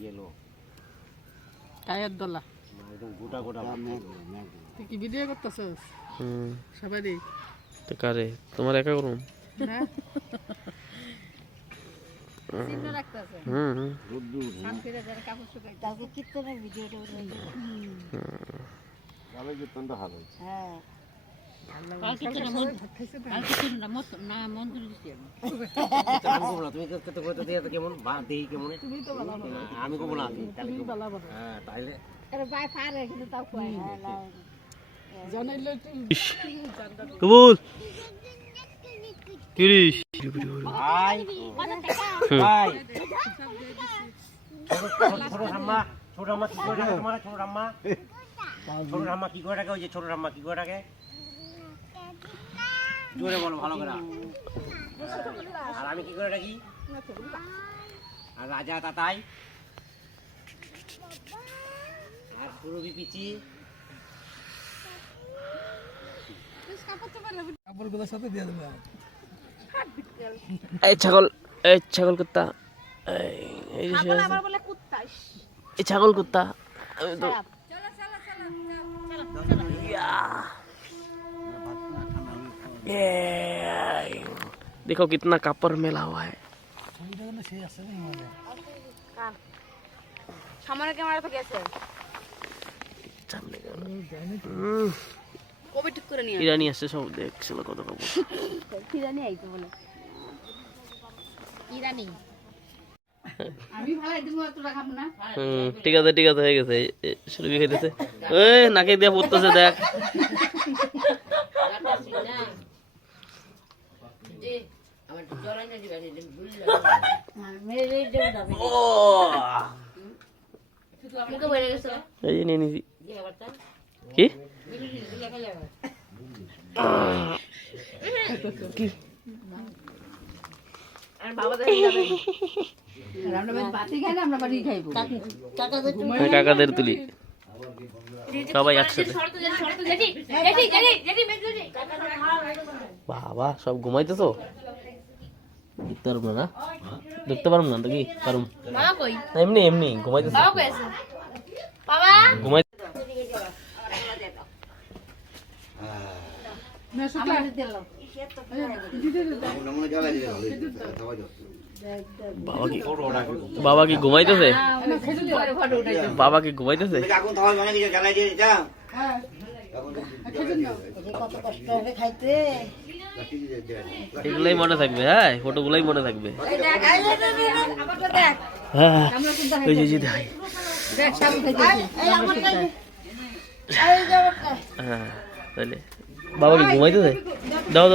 গেলো টায়ার দলা একদম গোটা গোটা তুই কি ভিডিও করতেছস? সবাই রে তো কারে তোমার একা করুন না সিমনা রাখতেছে রোদ্দুর শান্তিরে যারা কাপড় শুকাই তাকে কীর্তনের ভিডিওটা ভালো কীর্তনটা ভালো হ্যাঁ আমি কবো না হ্যাঁ তাইলে কবুল কিরিশ ভাই ভাই ছোট ঠাম্মা কি করে ডাকে তোমার ছোট ঠাম্মা কি করে ডাকে ওই যে ছোট ঠাম্মা কি করে ডাকে জোরে বলো ভালো করে আর আমি কি করে ডাকি আর রাজা তাতাই আর পুরবি পিচি এই ছাগল কুত্তা এই ছাগল কুত্তা আমি তো देखो कितना कपड़ मेला हुआ है সামনে ক্যামেরা তো গেছে কবে ঠিক করে নিয়ে ইরানি আসছে সব দেখছিল কত কাপড় ইরানি আইতো বলে ইরানি আমি ভালো দিমু তোরা খাব না ঠিক আছে হয়ে গেছে শুরু খাইতেছে ওই নাকে দিয়া পড়তেছে দেখ এই নিয়ে নিছি কি কাকাদের তুলি সবাই একসাথে বাবা সব ঘুমাইতেছো দেখতে পারবো না দেখতে পারবো না তো কি পারুম এমনি ঘুমাইতেছো ঘুমাই বাবা কি ঘুমাইতেছে এগুলাই মনে থাকবে হ্যাঁ ফটোগুলাই মনে থাকবে হ্যাঁ তাহলে বাবা কি ঘুমাইতেছে দাও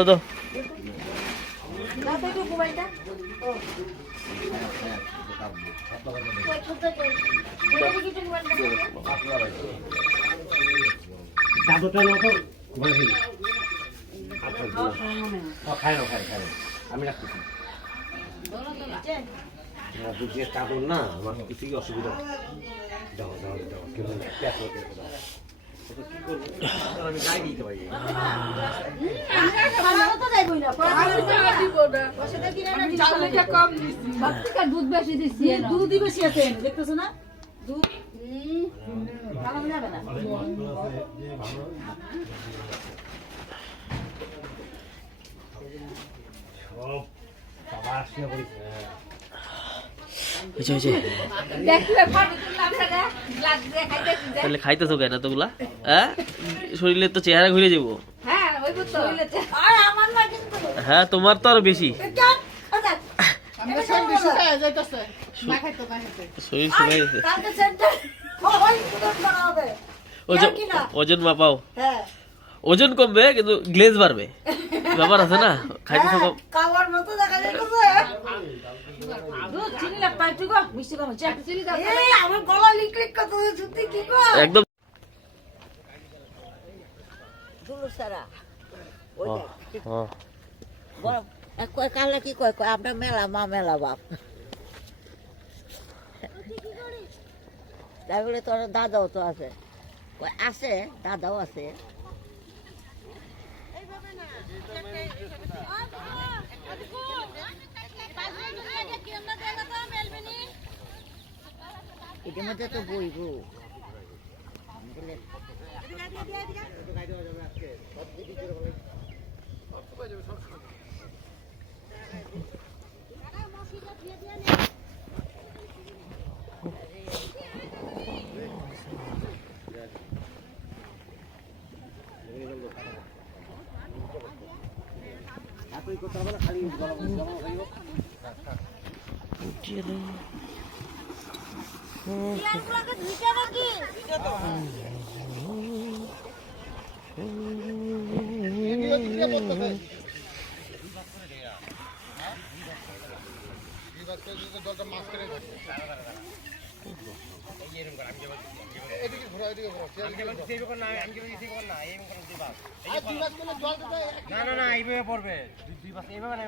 আমি রাখতেছি চাদর না আমার কিছু অসুবিধা আমি গাই দিতে পারি দুধ বেশি দিচ্ছি দুধই বেশি আছে দেখতেছো না দুধ ভালো যাবে না তাহলে খাইতেছো কেন তোগুলা হ্যাঁ শরীরের তো চেহারা ঘুরে যাবো হ্যাঁ তোমার তো আরো বেশি শরীর শুকাই গেছে ওজন মাপাও ওজন কমবে কিন্তু গ্লেজ বাড়বে ব্যাপার আছে না খাইতে থাকো একদম কালা কি কয় আমরা মেলা মা মেলা বাপ তারপরে তোর দাদাও তো আছে আছে দাদাও আছে এটার মধ্যে তো বই গো না এইভাবে পড়বে দুই পাশে এইভাবে না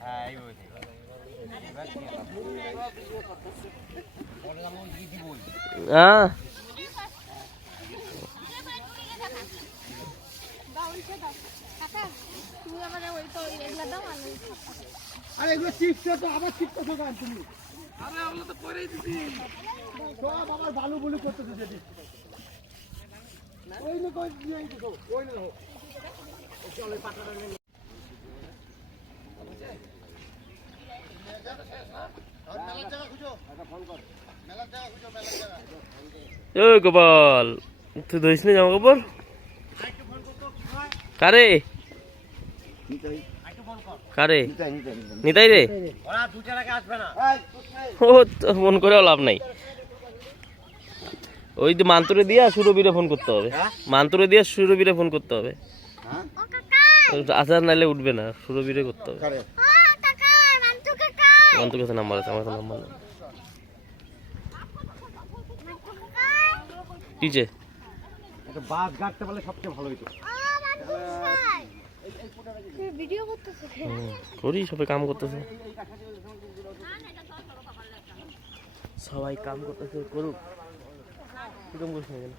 হ্যাঁ এইভাবে আরে এগুলো চিপস তো আবার চিপস তো গান তুমি আরে ওগুলো তো করেই দিছি সব আবার বালু বলু করতেছে যেটি ওই না কই দিয়ে দিছো ওই না চলে পাটাটা নিয়ে গোপাল তুই ধরিস না জামা কাপড় কারে কারে নিতাই রে ও তো ফোন করেও লাভ নাই ওই যে মান্তুরে দিয়া সুরবিরে ফোন করতে হবে মান্তুরে দিয়া সুরবিরে ফোন করতে হবে আচার নাইলে উঠবে না সুরবিরে করতে হবে মান্তুর কাছে নাম্বার আছে আমার কাছে নাম্বার নেই কিছে বাস গাড়তে বলে সবচেয়ে ভালো হইতো করি সবাই কাম করতেছে সবাই কাম করতেছে করুক কিরকম করিস না কেন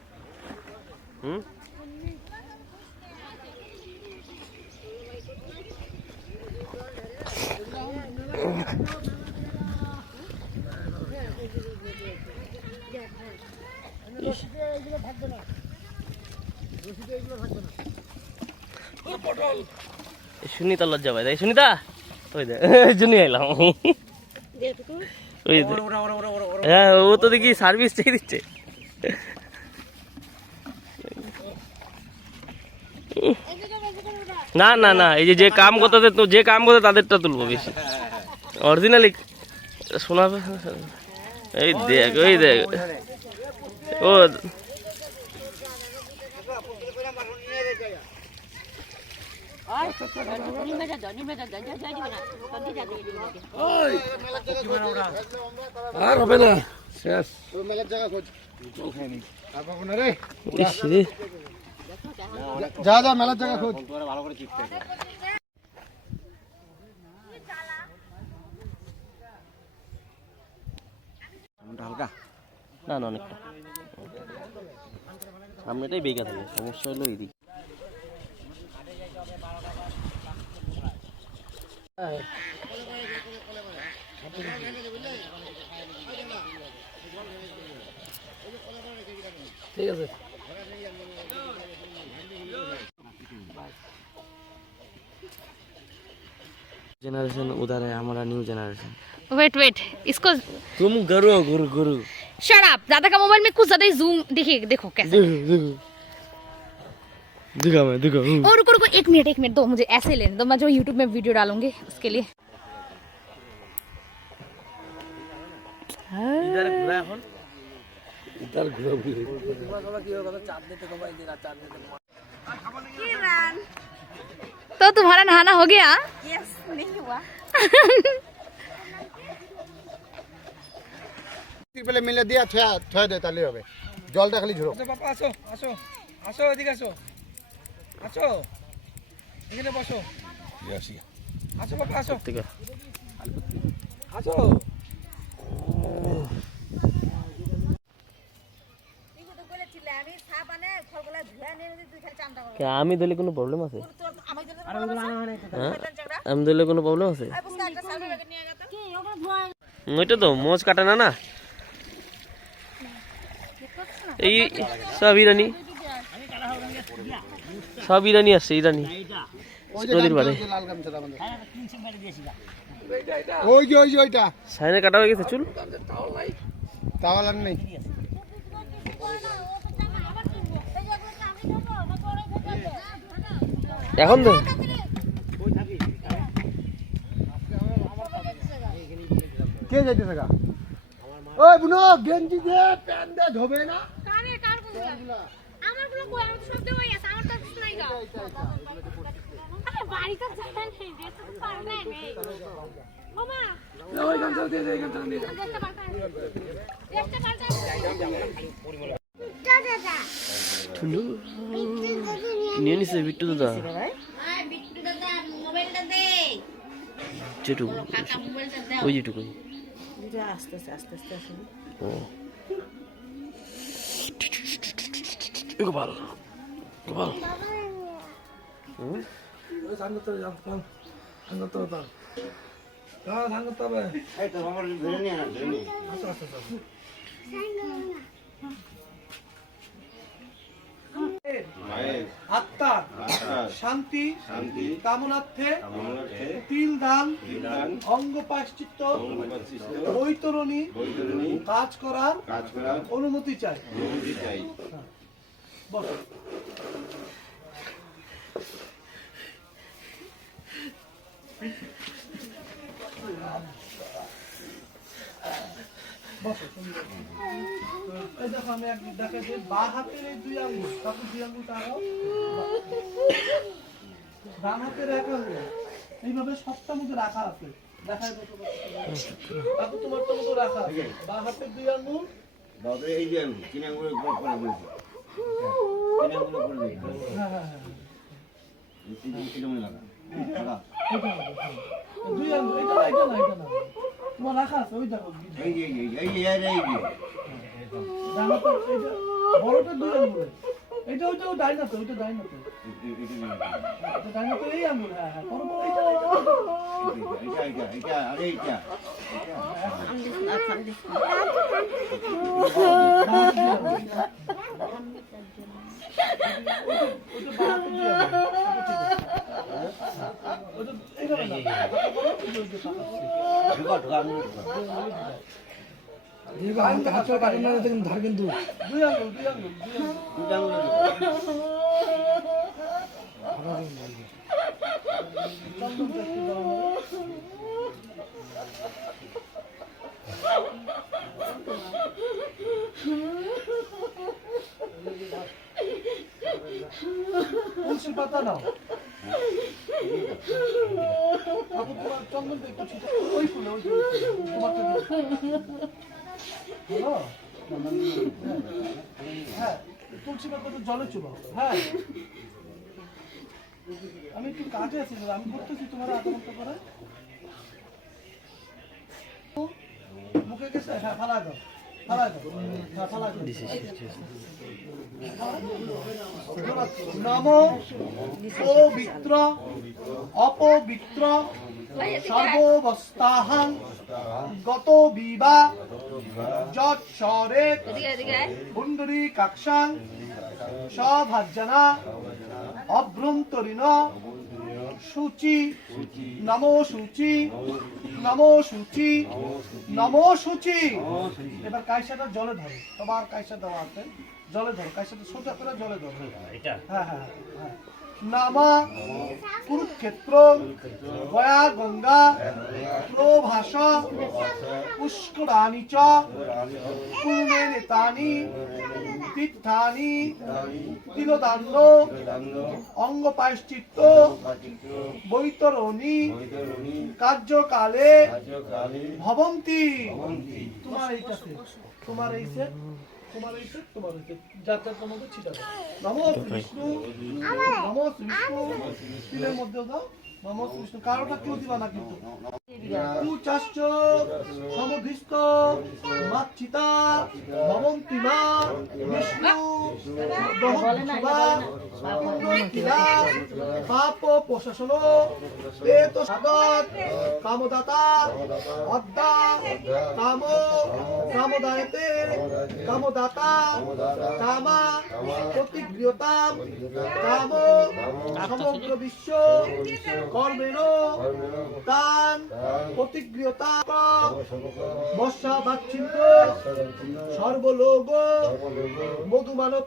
সুনিতা লজ্জা পাই তাই সুনিতা ওই দে জুনি আইলাম ওই দে হ্যাঁ ও তো দেখি সার্ভিস চেয়ে দিচ্ছে না না না এই যে কাম করতে তো যে কাম করতে তাদেরটা তুলবো বেশি অরিজিনালি শোনাবে এই দেখ ও আর হবে না শেষ মেলার জায়গা খোঁজ আর পাবো না রে যা যা মেলার জায়গা খোঁজ ভালো করে চিপতে হালকা না না অনেকটা সামনেটাই বেগা থাকে সমস্যা হলো এই দিক ঠিক আছে जनरेशन उधर है हमारा न्यू जनरेशन वेट इसको तुम गुरु गुरु गुरु शट अप दादा का मोबाइल में कुछ ज्यादा ही जूम देखिए देखो कैसे दिखा मैं दिखा और रुको रुको एक मिनट दो मुझे ऐसे लेने दो मैं जो यूट्यूब में वीडियो डालूंगी उसके लिए इधर घुरा এখন ইতার ঘুরে ঘুরে तो तुम्हारा नहाना हो गया यस नहीं हुआ পেলে মিলে দিয়া ছয় দে তাহলে হবে জলটা খালি ঝরো বাবা আসো আসো আসো এদিকে আসো আসো এখানে বসো আসো বাবা আসো থেকে আসো আমি দিলে কোনো প্রবলেম আছে আমি দিলে কোনো প্রবলেম আছে ওইটা তো মোজ কাটে না না। এই সব ইরানি, সব ইরানি আসছে, ইরানি নদীর পাড়ে। ওই যে ওইটা সাইনে কাটা হয়ে গেছে চুল, তাওয়াল আর নেই। এখন তো কে যাইতেছে গা? ওই বুনো গেঞ্জি দে, প্যান্ট দে, ধোবে না। কারে কার কোনগুলো? আমারগুলো কই? আমি তো সব দেওয়াই আছে, আমার তো কিছু নাই গা। আরে বাড়িতে জায়গা নেই, দেখতে তো পার নাই নেই। মামা ওই গানটা দিয়ে দে, এই গানটা দিয়ে দে। দেখতে পারতা না। দেখতে পারতা না। ঠুন্ডু নিয়ে নিছে বিট্টু দাদা। আয় বিট্টু দাদা মোবাইলটা দে। যেটুকু কাকা মোবাইলটা দাও। ওই যেটুকু। আস্তে আস্তে আসুন। ও গোপাল গোপাল ওই ধান করতে হবে, ধান করতে হবে তো। হ্যাঁ, ধান করতে হবে। এই তো আমার ধরে নিয়ে না, ধরে নিয়ে। আচ্ছা আচ্ছা আচ্ছা। আত্মা শান্তি কামনার্থে তিল দান অঙ্গ প্রায়শ্চিত্ত বৈতরণী কাজ করার অনুমতি চাই। বলো। বসো, সুন্দর। এই দেখো আমি এক দেখাচ্ছি, বাঁ হাতের এই দুই আঙ্গুল, তারপর দুই আঙ্গুল টানো, ডান হাতের এক আঙ্গুল এইভাবে সবটার মধ্যে রাখা আছে, দেখায় দেখো, তারপর তোমার তো মতো রাখা আছে, বাঁ হাতের দুই আঙ্গুল, বাবা এই যে তিন আঙ্গুলের উপর করে বলছি, তিন আঙ্গুলের উপর দিই। হ্যাঁ হ্যাঁ হ্যাঁ, এটা মনে লাগা লাগা। এটা হবে, হ্যাঁ। দুই আঙ্গুল, এটা না, এটা না, এটা না, তোমার রাখা আছে, ওই দেখো, এই যে এই যে ডান হাতের এইটা বড়টা দুই আঙ্গুলের, এটা ওইটাও ডাইন হাতে, ওইটা ডাইন হাতে, এটা ডাইন হাতে এই আঙ্গুল, হ্যাঁ হ্যাঁ, করো, এইটা এটা আরে এটা কিন্তু দুই আঙ্গুল, দুই আঙ্গুল, দুই আঙ্গুল। তুলসী পাতা নাও, তোমার চন্দন একটু ছিটা, ওই ফুলে, ওই তোমারটা হ্যালো, হ্যাঁ, তুলসী পাতাটা জলে চুবাও, হ্যাঁ। আমি একটু কাজে আছি দাদা, আমি করতেছি তোমার আধা ঘন্টা করে। মুখে গেছে, হ্যাঁ, ফালা দাও, ফালা দাও, হ্যাঁ, ফালা দাও। নমো পবিত্র অপবিত্র সর্ববস্তাহাং গত বিবা যৎসরে পুণ্ডরী কাক্ষাং সভাজ্জনা অভ্যন্তরীণ শুচি নমো শুচি নমো শুচি নমো শুচি। এবার কাইসাটা জলে ধরো, তোমার কাইসা দেওয়া আছে, জলে ধরো, কাইসাটা সোজা করে জলে ধরো, হ্যাঁ হ্যাঁ হ্যাঁ। নামা কুরুক্ষেত্র গয়া গঙ্গা প্রভাস পুষ্করাণি চ পূর্ণেতানি তীর্থানি তিলদান্য অঙ্গ প্রায়শ্চিত্ত বৈতরণী কার্যকালে ভবন্তি। তোমার এইটা তোমার এই সেট, তোমার এই সেট, তোমার এই সেট, যার যার মধ্যে ছিটা দাও। নমো বিষ্ণু নমো বিষ্ণু, তিলের মধ্যে দাও, নমঃ বিষ্ণু কারোটা কেউ দিবা না কিন্তু কুচাশ্চ সমধিষ্ঠ মাচ্ছিতা ভবন্তি মা বিষ্ণু দহবা পুণ্যকিলা পাপ প্রশাসন পেত সাগত কামদাতা অদ্দা কাম কামদায়তে কামদাতা কামা প্রতিগৃহতা কাম সমগ্র বিশ্ব কর্মেণ তান প্রতিগৃহতা বর্ষা বাচ্ছিন্ন সর্বলোক মধুমানব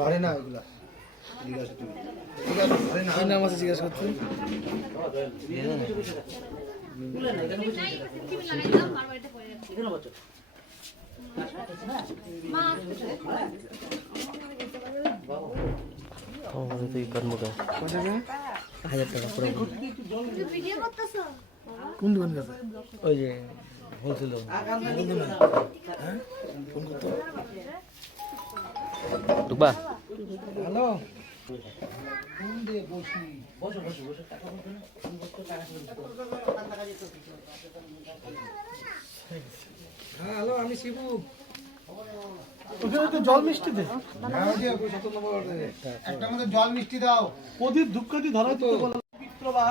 ভারে না এগুলা কি নাম আছে জিজ্ঞাসা করছেন কোন দোকান গেছে ওই যে হোলসেল দোকান ফোন করতে ঢুকবা হ্যালো হ্যালো আমি শিবু ওখানে তো জল মিষ্টি দে একটা মধ্যে জল মিষ্টি দাও প্রদীপ দুঃখটি ধরা দিতে বলা পিত্রবা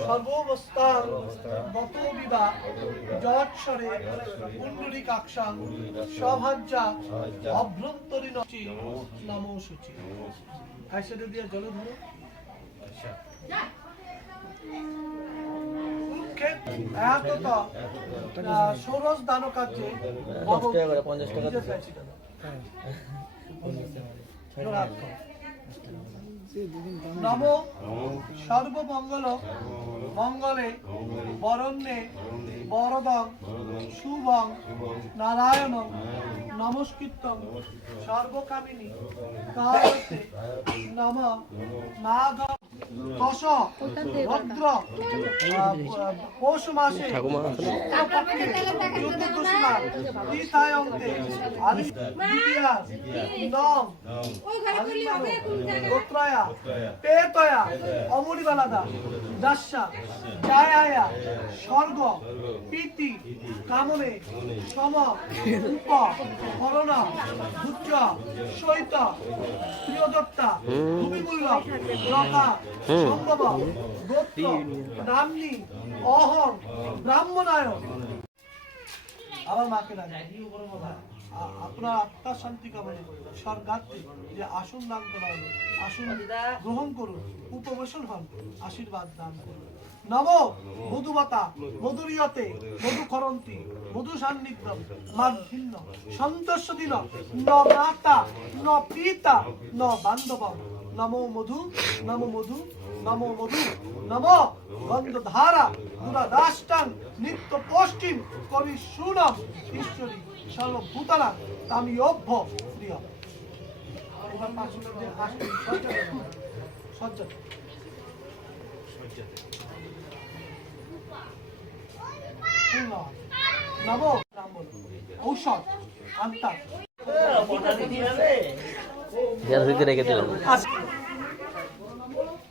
সর্ববস্থান বতবিদা জৎসরে পুণ্ডরীকাক্ষাং সভাজ্জা অভ্যন্তরীণ নমো শুচি আইসারে দিয়ে জলে ধরো ষোড়শ দান কার্যে 50 টাকা নম সর্বমঙ্গল মঙ্গলে বরণ্যে বরদং শুভং নারায়ণ নমস্কৃতং সর্বকামিনী কারতে নম নাগ দশ ভদ্র পৌষ মাসে গোত্রয়া পেতয়া অমরিবালাদা দাস্যা জায়ায়া স্বর্গ প্রীতি কামনে সম উপ করোনা ধূর্য শৈত প্রিয়দত্তা ভূমিমূল্য রথা সম্ভব গোত্র নামনি অহং ব্রাহ্মণায় আবার মাকে ডাকে আপনার আত্মার শান্তি কামনে স্বর্গার্থে যে আসন দান করা হলো আসন গ্রহণ করুন উপবেশন হন আশীর্বাদ দান করুন নম মধুমাতা মধুরিয়তে মধু খরন্তি মধু সান্নিধ্যম মাঘিন্ন সন্তোষ দিন ন মাতা ন পিতা ন বান্ধব নমো মধু নমো মধু নমো মধু নম গন্ধধারা গুণাদাষ্টাং নিত্য পশ্চিম কবি সুনম ঈশ্বরী সর্বভূতানাং তামি অভ্য প্রিয় এবার পাঁচজনের আসবেন সজ্জা নব ঔষধ আন্তা রেখে দিলাম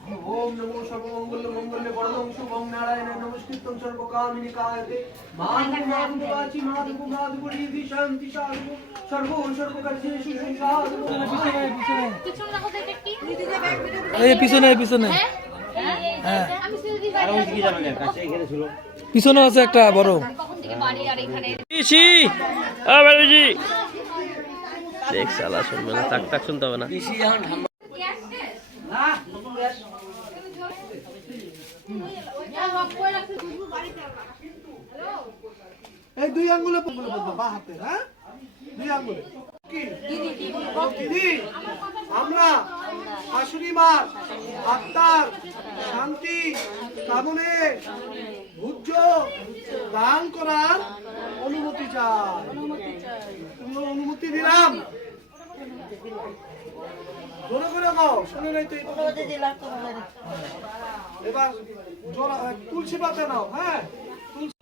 ओम नमो सर्वमंगल मंगल्य वरदं शुभं नारायण नमस्कृतं सर्वकामिनी कायते माधुवाची माधुरी शांति शांति सर्वो सर्वकार्येषु संसाधु পিছনে রাখো তো এটা কি এই পিছনে পিছনে হ্যাঁ আমি সিল দি বাড়ি কি জানো না কাছে এখানে ছিল পিছনে আছে একটা বড় কখন থেকে বাড়ি আর এখানে পিসি ও বাবুজি দেখ শালা শুনবে না টাক টাক শুনতে হবে না এই দুই আঙ্গুলে বলবো বা হাতে হ্যাঁ দুই আঙ্গুলে কি দিদি আমরা শাশুড়ি মার আত্মার শান্তি কামনে ভুজ্য দান করার অনুমতি চাই তুমি অনুমতি দিলাম জোরে করে গাও শুনে নাই তো এবার জোরা তুলসী পাতা নাও হ্যাঁ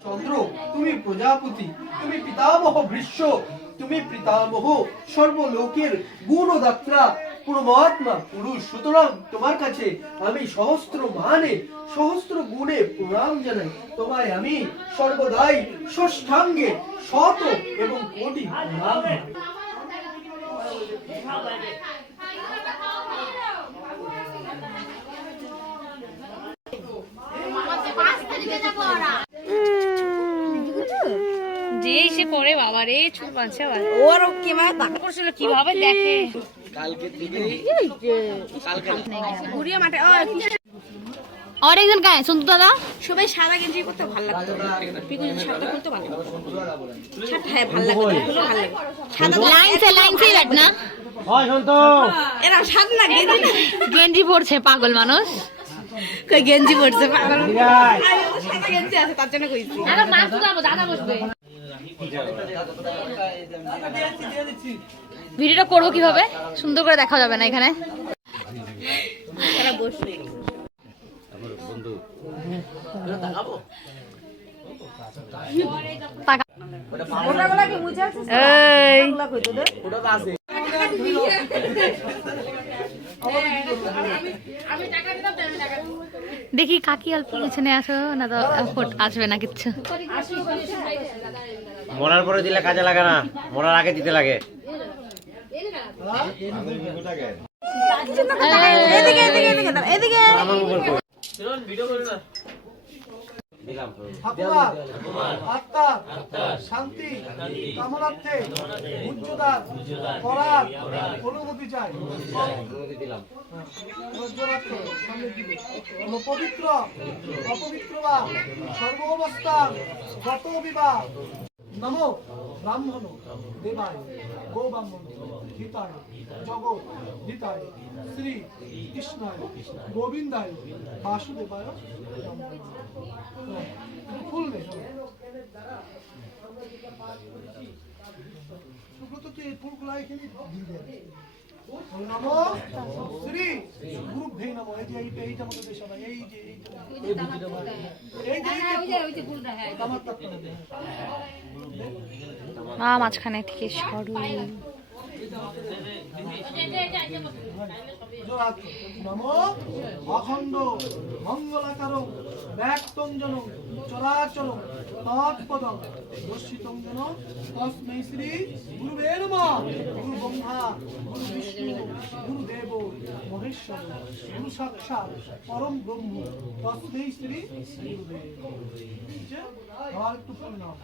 চন্দ্র তুমি প্রজাপতি তুমি পিতামহ বৃষ্য তুমি পিতামহ সর্বলোকের গুণদাত্রা পরমাত্মা পুরুষ, সুতরাং তোমার কাছে আমি সহস্র মানে সহস্র গুণে প্রণাম জানাই। তোমায় আমি সর্বদাই ষষ্ঠাঙ্গে শত এবং কোটি প্রণাম জানাই। যে সে করে বাবা রে চুল বাঁধছে আবার ওর কি মা টাকা করছিল কিভাবে দেখে ঘুরিয়ে মাঠে और एक जन का है सुनतो दादा সবাই সাদা গেঞ্জি পরতে ভালো লাগতো পিকু যদি শার্টটা পরতে ভালো শার্ট হ্যাঁ ভালো লাগে ভালো লাগে সাদা লাইন সে बैठना ওই শুনতো এরা সাদা না গেঞ্জি পরছে পাগল মানুষ কই গেঞ্জি পরছে পাগল সাদা গেঞ্জি আছে তার জন্য কইছি আরে মাছ দাও দাদা বসবে ভিডিওটা করব কিভাবে সুন্দর করে দেখা যাবে না এখানে এরা বসবে বন্ধু দেখি কাকি অল্প পিছনে আসো না তো আসবে না কিচ্ছু মরার পরে দিলে কাজে লাগে না, মরার আগে দিতে লাগে। আমার মোবাইল কই? দিলাম তো। আত্মা শান্তি কামনার্থে উচ্চতার করার অনুমতি চাই। অনুমতি দিলাম। পবিত্র অপবিত্র বা সর্ব অবস্থা গত বিবাহ নমো ব্রাহ্মণ দেবায় গো ব্রাহ্মণ হিতায় জগৎ হিতায় শ্রী কৃষ্ণায় গোবিন্দায় বাসুদেবায় ফুল নেই সুব্রত তুই এই ফুলগুলো এখানে দিয়ে দে নমো শ্রী গুরুভ্যে নমো এই যে এইটা মতো দেশ না এই যে আমার তত্ত্ব মা মাঝখানে থেকে সরু নমো অখণ্ড মঙ্গলাকার ব্যাক্তঞ্জন চরাচর তৎপদম দর্শিতঞ্জন তস্मै শ্রী গুরুবে নমঃ। গুরু ব্রহ্মা গুরু বিষ্ণু গুরুদেব মহেশ্বর গুরু সাক্ষাৎ পরম ব্রহ্ম তস্मै শ্রী গুরুদেব। আর একটু প্রণাম।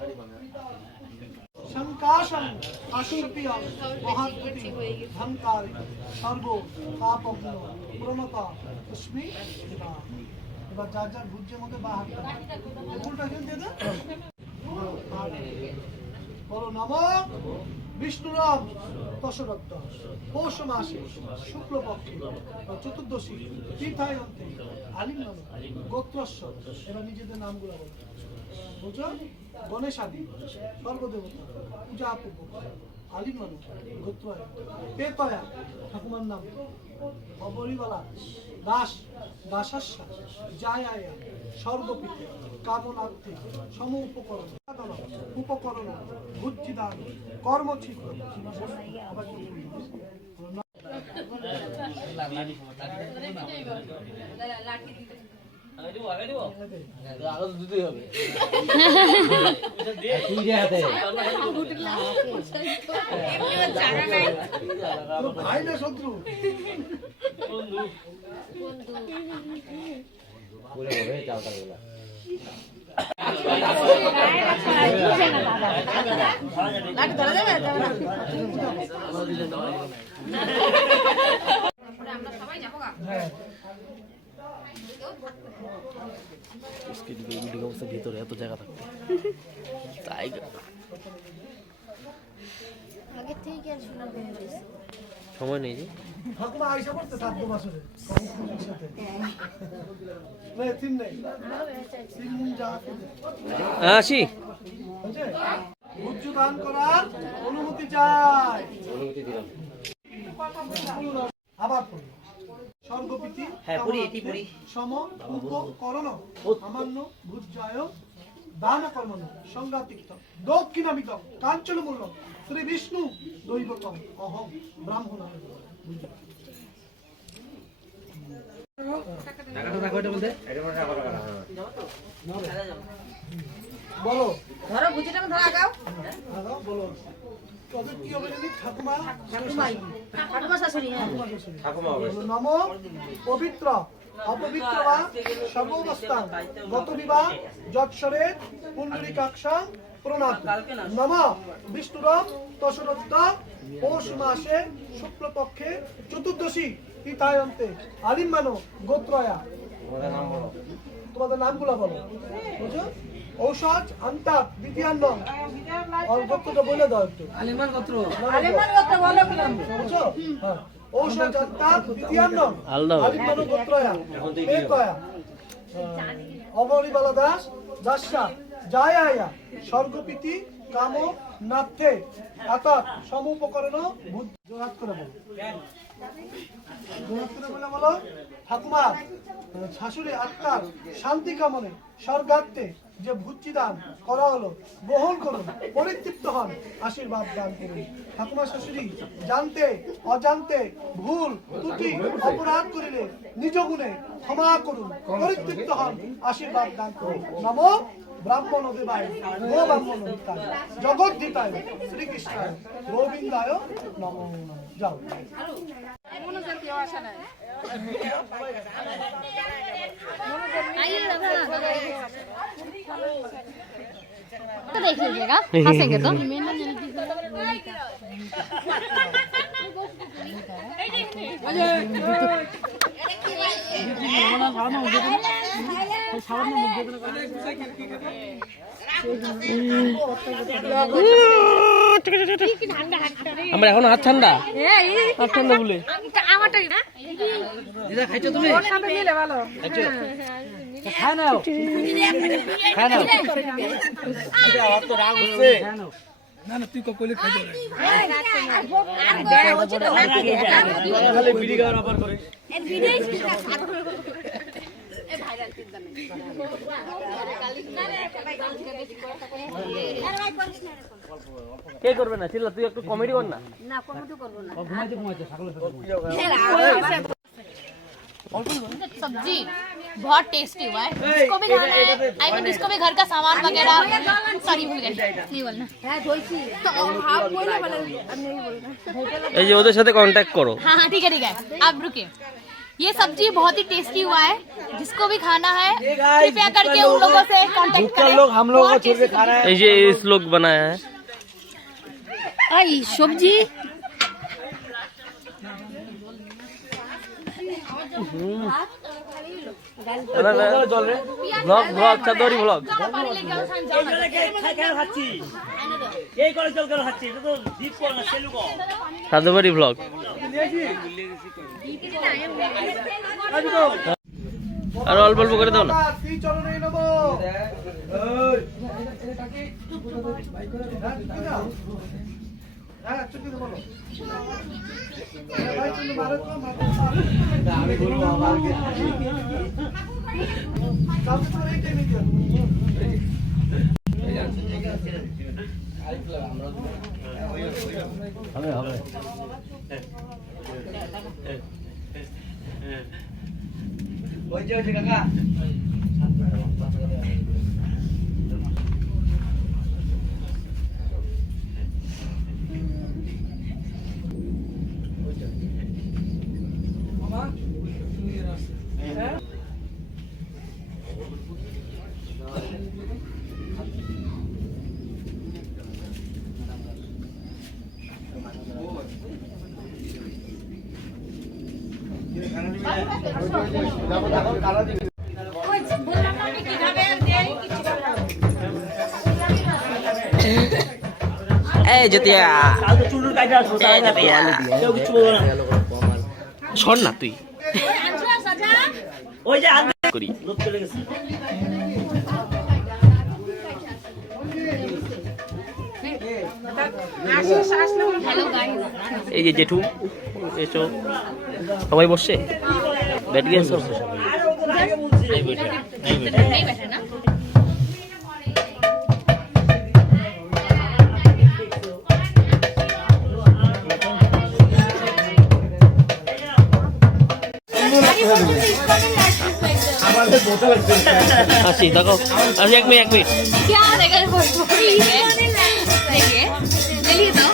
শঙ্কাশং আশুরপিয়ং মহাদ্ভুতি ধনকারী সর্ব পাপগ্ন প্রণতা তস্मै শিবা। এবার যার যার ভুজ্যের মধ্যে বা হাত ফুলটা কিন্তু দে বলো নমো বিষ্ণুরাম দশরথ পৌষ মাসে শুক্লপক্ষে চতুর্দশী তীর্থায়ন্তে আলিঙ্গন গোত্রস্ব। এবার নিজেদের নামগুলো বলো বুঝছো? গণেশাদি সর্বদেবতা পূজা পূর্ব আলিঙ্গন গোত্রয় পেতয়া ঠাকুমার নাম অবরিবালা দাস দাসাস্যা জায়ায়া সর্বপিতে কামনার্থে সম উপকরণ উপকরণ বুদ্ধিদান কর্মচিত্ত ভাই না শত্রু ভিতরে এত জায়গা থাকতে তাই সময় নেই যে ঠাকুমা আইসা পড়তে থাকবো বছরে তিন নেই তিন যা আসি উচ্চ দান করার অনুমতি চাই। অনুমতি দিলাম। আবার পড়ি স্বর্গপীতি সম উপকরণ আমান্য ভুজ্জায় দান কর্মণ সংঘাতিক্ত দক্ষিণামিত কাঞ্চন মূল্য শ্রী বিষ্ণু দৈবতম অহং ব্রাহ্মণ। এটা মনে রাখো না বলো ধরো গুছিটা ধরো আগাও আগাও, বলো তবে কি হবে জানি ঠাকুমা ঠাকুমা শাশুড়ি হ্যাঁ ঠাকুমা হবে বলো, নম পবিত্র অপবিত্র বা সর্ববস্থান গত বিবাহ যৎসরে পুণ্ডরীকাক্ষা প্রণাম নম বিষ্ণুরম দশরথ পৌষ মাসে শুক্লপক্ষে চতুর্দশী তিথায়ন্তে আলিম্বানো গোত্রয়া তোমাদের নাম বলো তোমাদের নামগুলো বলো বুঝো ঔষধ আন্তাপ দ্বিতীয়ান্ন আর গোত্রটা বলে দাও একটু আলেমান গোত্র বলো কিরম বুঝছো হ্যাঁ ঔষধ আন্তাপ দ্বিতীয়ান্ন আলাদা হবে। আলিম্বানো গোত্রয়া একয়া অমরিবালা দাস দাসা জায়ায়া স্বর্গপীতি কাম নাথে আতক সমুপকরণ জোড়াত করে বলো জোড়াত করে বলে বলো ঠাকুমার শাশুড়ি আত্মার শান্তি কামনে স্বর্গার্থে যে ভুচিদান করা হলো গ্রহণ করুন পরিতৃপ্ত হন আশীর্বাদ দান করুন ঠাকুমা শাশুড়ি জানতে অজান্তে ভুল ত্রুটি অপরাধ করিলে নিজ গুণে ক্ষমা করুন পরিতৃপ্ত হন আশীর্বাদ দান করুন নম ব্রাহ্মণ দেবায় গো ব্রাহ্মণ হিতায় জগৎ হিতায় শ্রীকৃষ্ণায় গোবিন্দায় নমো নমঃ যাও तो देख लीजिएगा हंसेंगे तो আমার এখন হাত ঠান্ডা হাত ঠান্ডা বলে আমারটাই না দিদা খাইছো তুমি ওর সাথে মিলে ভালো খায় নাও খায় নাও এটা আমার তো রাগ হচ্ছে না না তুই কইলে খাইতে পারবি খালি বিড়ি খাওয়ার অফার করে কে করবে না চিল্লা তুই একটু কমেডি কর না सब्जी बहुत टेस्टी हुआ है जिसको भी खाना है आई मीन जिसको भी घर का सामान वगैरह सॉरी भूल गए नहीं बोलना तो आप बोलना अब नहीं बोलना এই যে ওদের সাথে কন্ট্যাক্ট করো हाँ हाँ ठीक है आप रुके ये सब्जी बहुत ही टेस्टी हुआ है जिसको भी खाना है कृपया करके उन लोगों से कांटेक्ट करें लोग हम लोग को छोड़ के खा रहे এই যে এই শ্লোক বানায়া है आई सब्जी ব্লগ ব্লগ চাদরি ব্লগ চাদরি ব্লগ আর অল্প অল্প করে দাও না শ্রী চরণে নমো হ্যাঁ চুক্তি বলো ভাই তুমি ভারত আমি বলবো আমার কালকে তো এই টাইমে দিও হবে হবে ওই যে কাকা এই জতিয়া শোন না তুই করি এই যে জেঠু এসো সবাই বসছে बैठ गए सब नहीं बैठे नहीं बैठे ना আসি দেখো আসি 1 মিনিট क्या देखा देखिए चलिए तो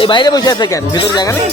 এই বাইরে বসে আছে কেন ভিতর জায়গা নেই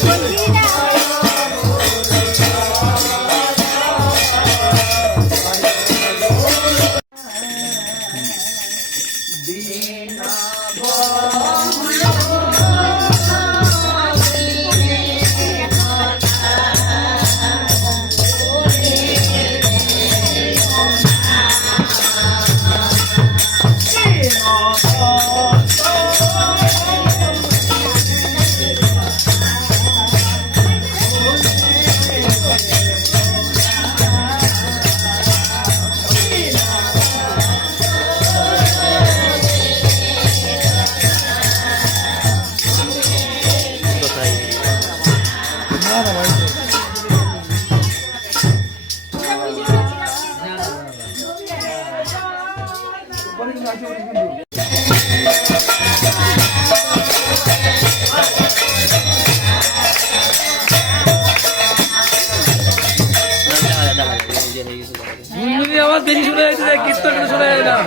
আমার বেশি শুনে যাচ্ছে কীর্তন শোনা যায় না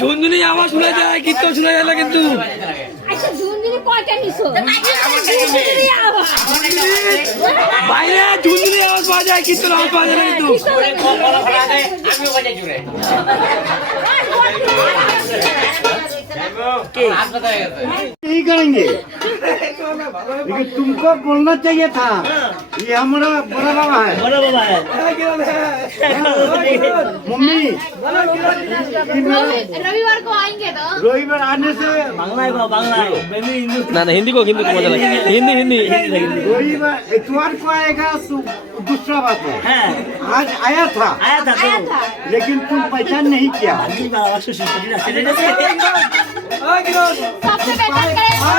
ঝুনঝুনি আওয়াজ শোনা যায় কীর্তন শোনা যায় না কিন্তু अच्छा झुनझुनी कয়টা নিছো झुनঝুনি আওয়াজ বাইরে ঝুনঝুনি আওয়াজ পাওয়া যায় কীর্তন আওয়াজ পাওয়া যায় না কিন্তু আমিও বাজাই জুড়ে यही करेंगे लेकिन तुमको बोलना चाहिए था ये हमारा बड़ा बाबा है मम्मी रविवार को आएंगे तो रविवार आने से ना हिंदी को मजा लगे हिंदी हिंदी रविवार इतवार को आएगा तो दूसरा बात है आज आया था लेकिन तुम पहचान नहीं किया सबसे पहचान करें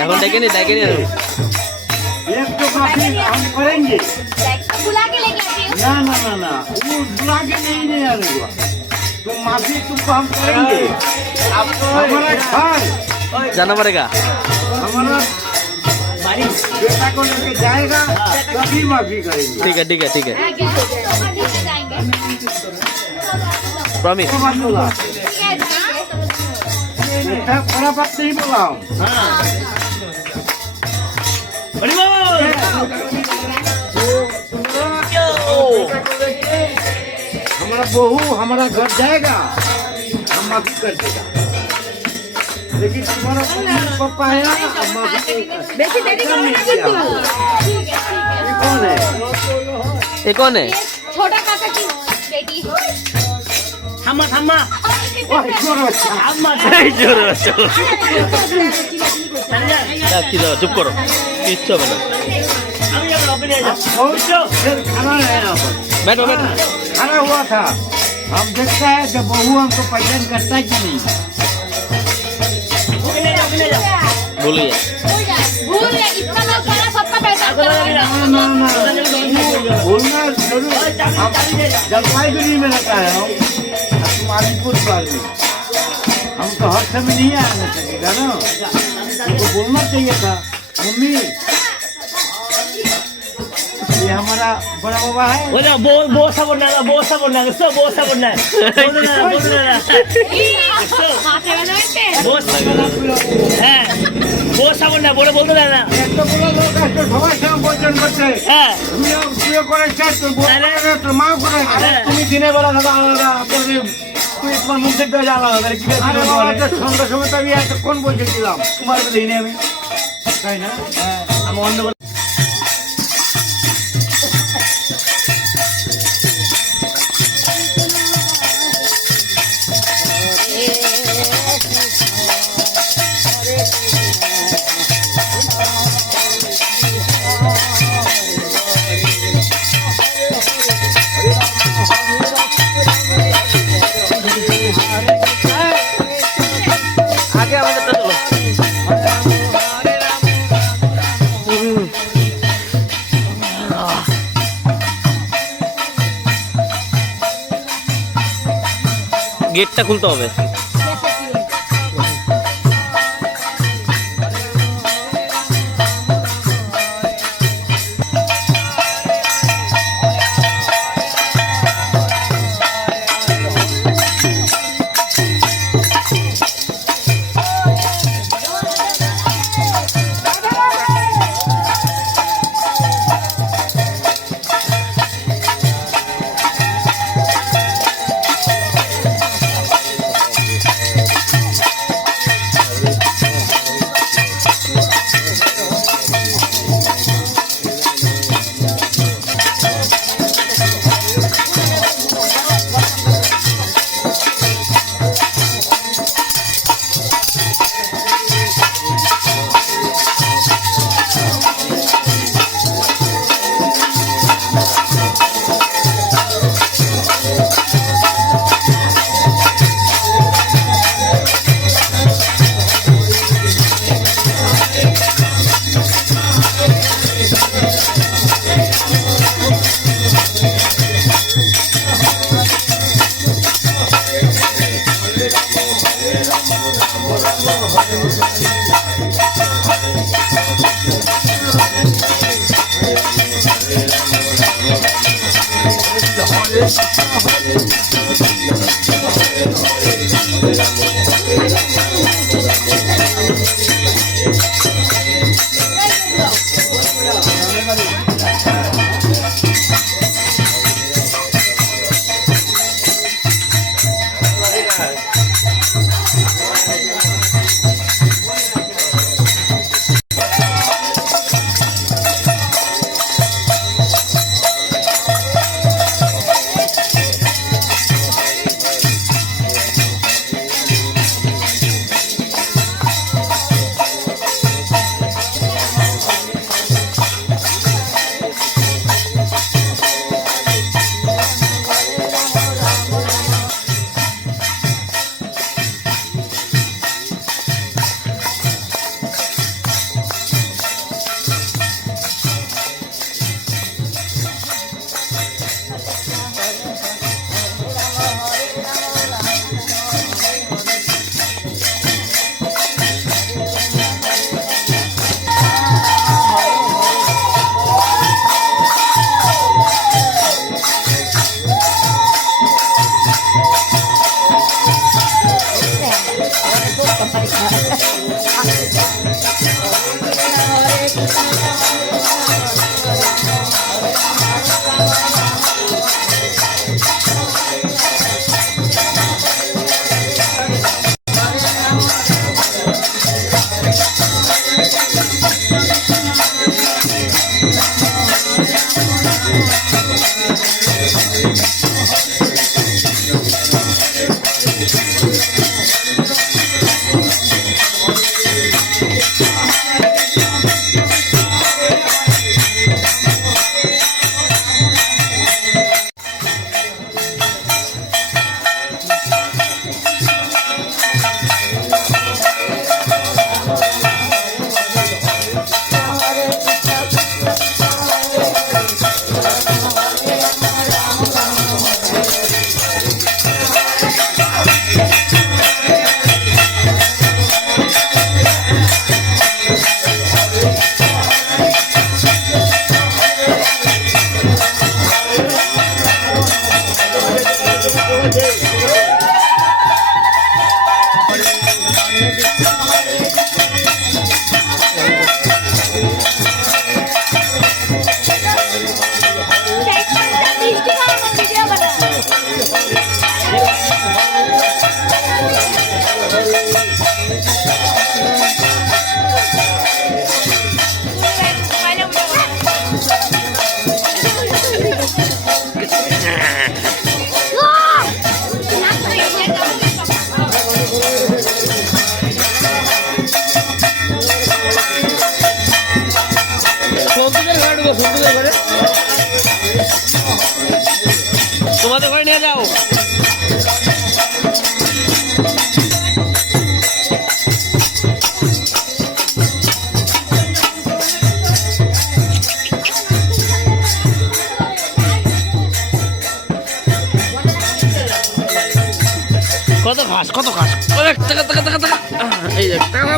এখন ডেকে নি एक तो माफी हम करेंगे बुला के लेके आती हूँ ना ना ना ना वो बुला के नहीं आएगा तो माफी तुमको हम करेंगे हमारा घर जाना पड़ेगा हमारा बेटा को लेके जाएगा तभी माफी करेंगे ठीक है ठीक है ठीक है जाएंगे प्रॉमिस क्या बात बोला बेटा बड़ा बात नहीं बोला हूँ हमारा बहू हमारा घर जाएगा हम माफी कर देगा लेकिन तुम्हारा पापा है ना हम माफी बेसी देरी करना किंतु ये कौन है ये कौन है छोटा काका की बेटी ओह, जोर अच्छा এই জোরে চলো কি দাও চুপ করো কিচ্ছু হবে না बहुत देर खाना है यहाँ पर बैठो बैठो खाना हुआ था हम देखते हैं कि बहू हमको पहचान करता है कि नहीं बोलिए भूल गया इतना लोग खाना सबका पहचान करो ना ना ना बोलना जरूर हम जलपाईगुड़ी में रहता है हम तुम आलिपुर में हम तो हर समय नहीं आने सकेगा ना तुमको बोलना चाहिए था मम्मी ये हमारा बड़ा बाबा है माथे में बैठे বলে বলতে দেয় না एक तो बोला लोग तो সবাই সঙ্গে ভোজন করতে হ্যাঁ তুইও করেছে তোর বউ তোর মা করে তুমি দিনের বেলা দাদা আলাদা আপনাদের তুই তোমার মুখ দেখতে যা আলাদা কি আরে বাবা সন্ধ্যার সময় তো আমি এতক্ষণ বলছিলাম তোমার তো দিনে আমি তাই না আমি অন্য আগে আমাদেরটা চলো গেটটা খুলতে হবে। তোমাদের ঘরে নিয়ে যাও। কত ঘাস ওই টাকা এই দেখ টাকা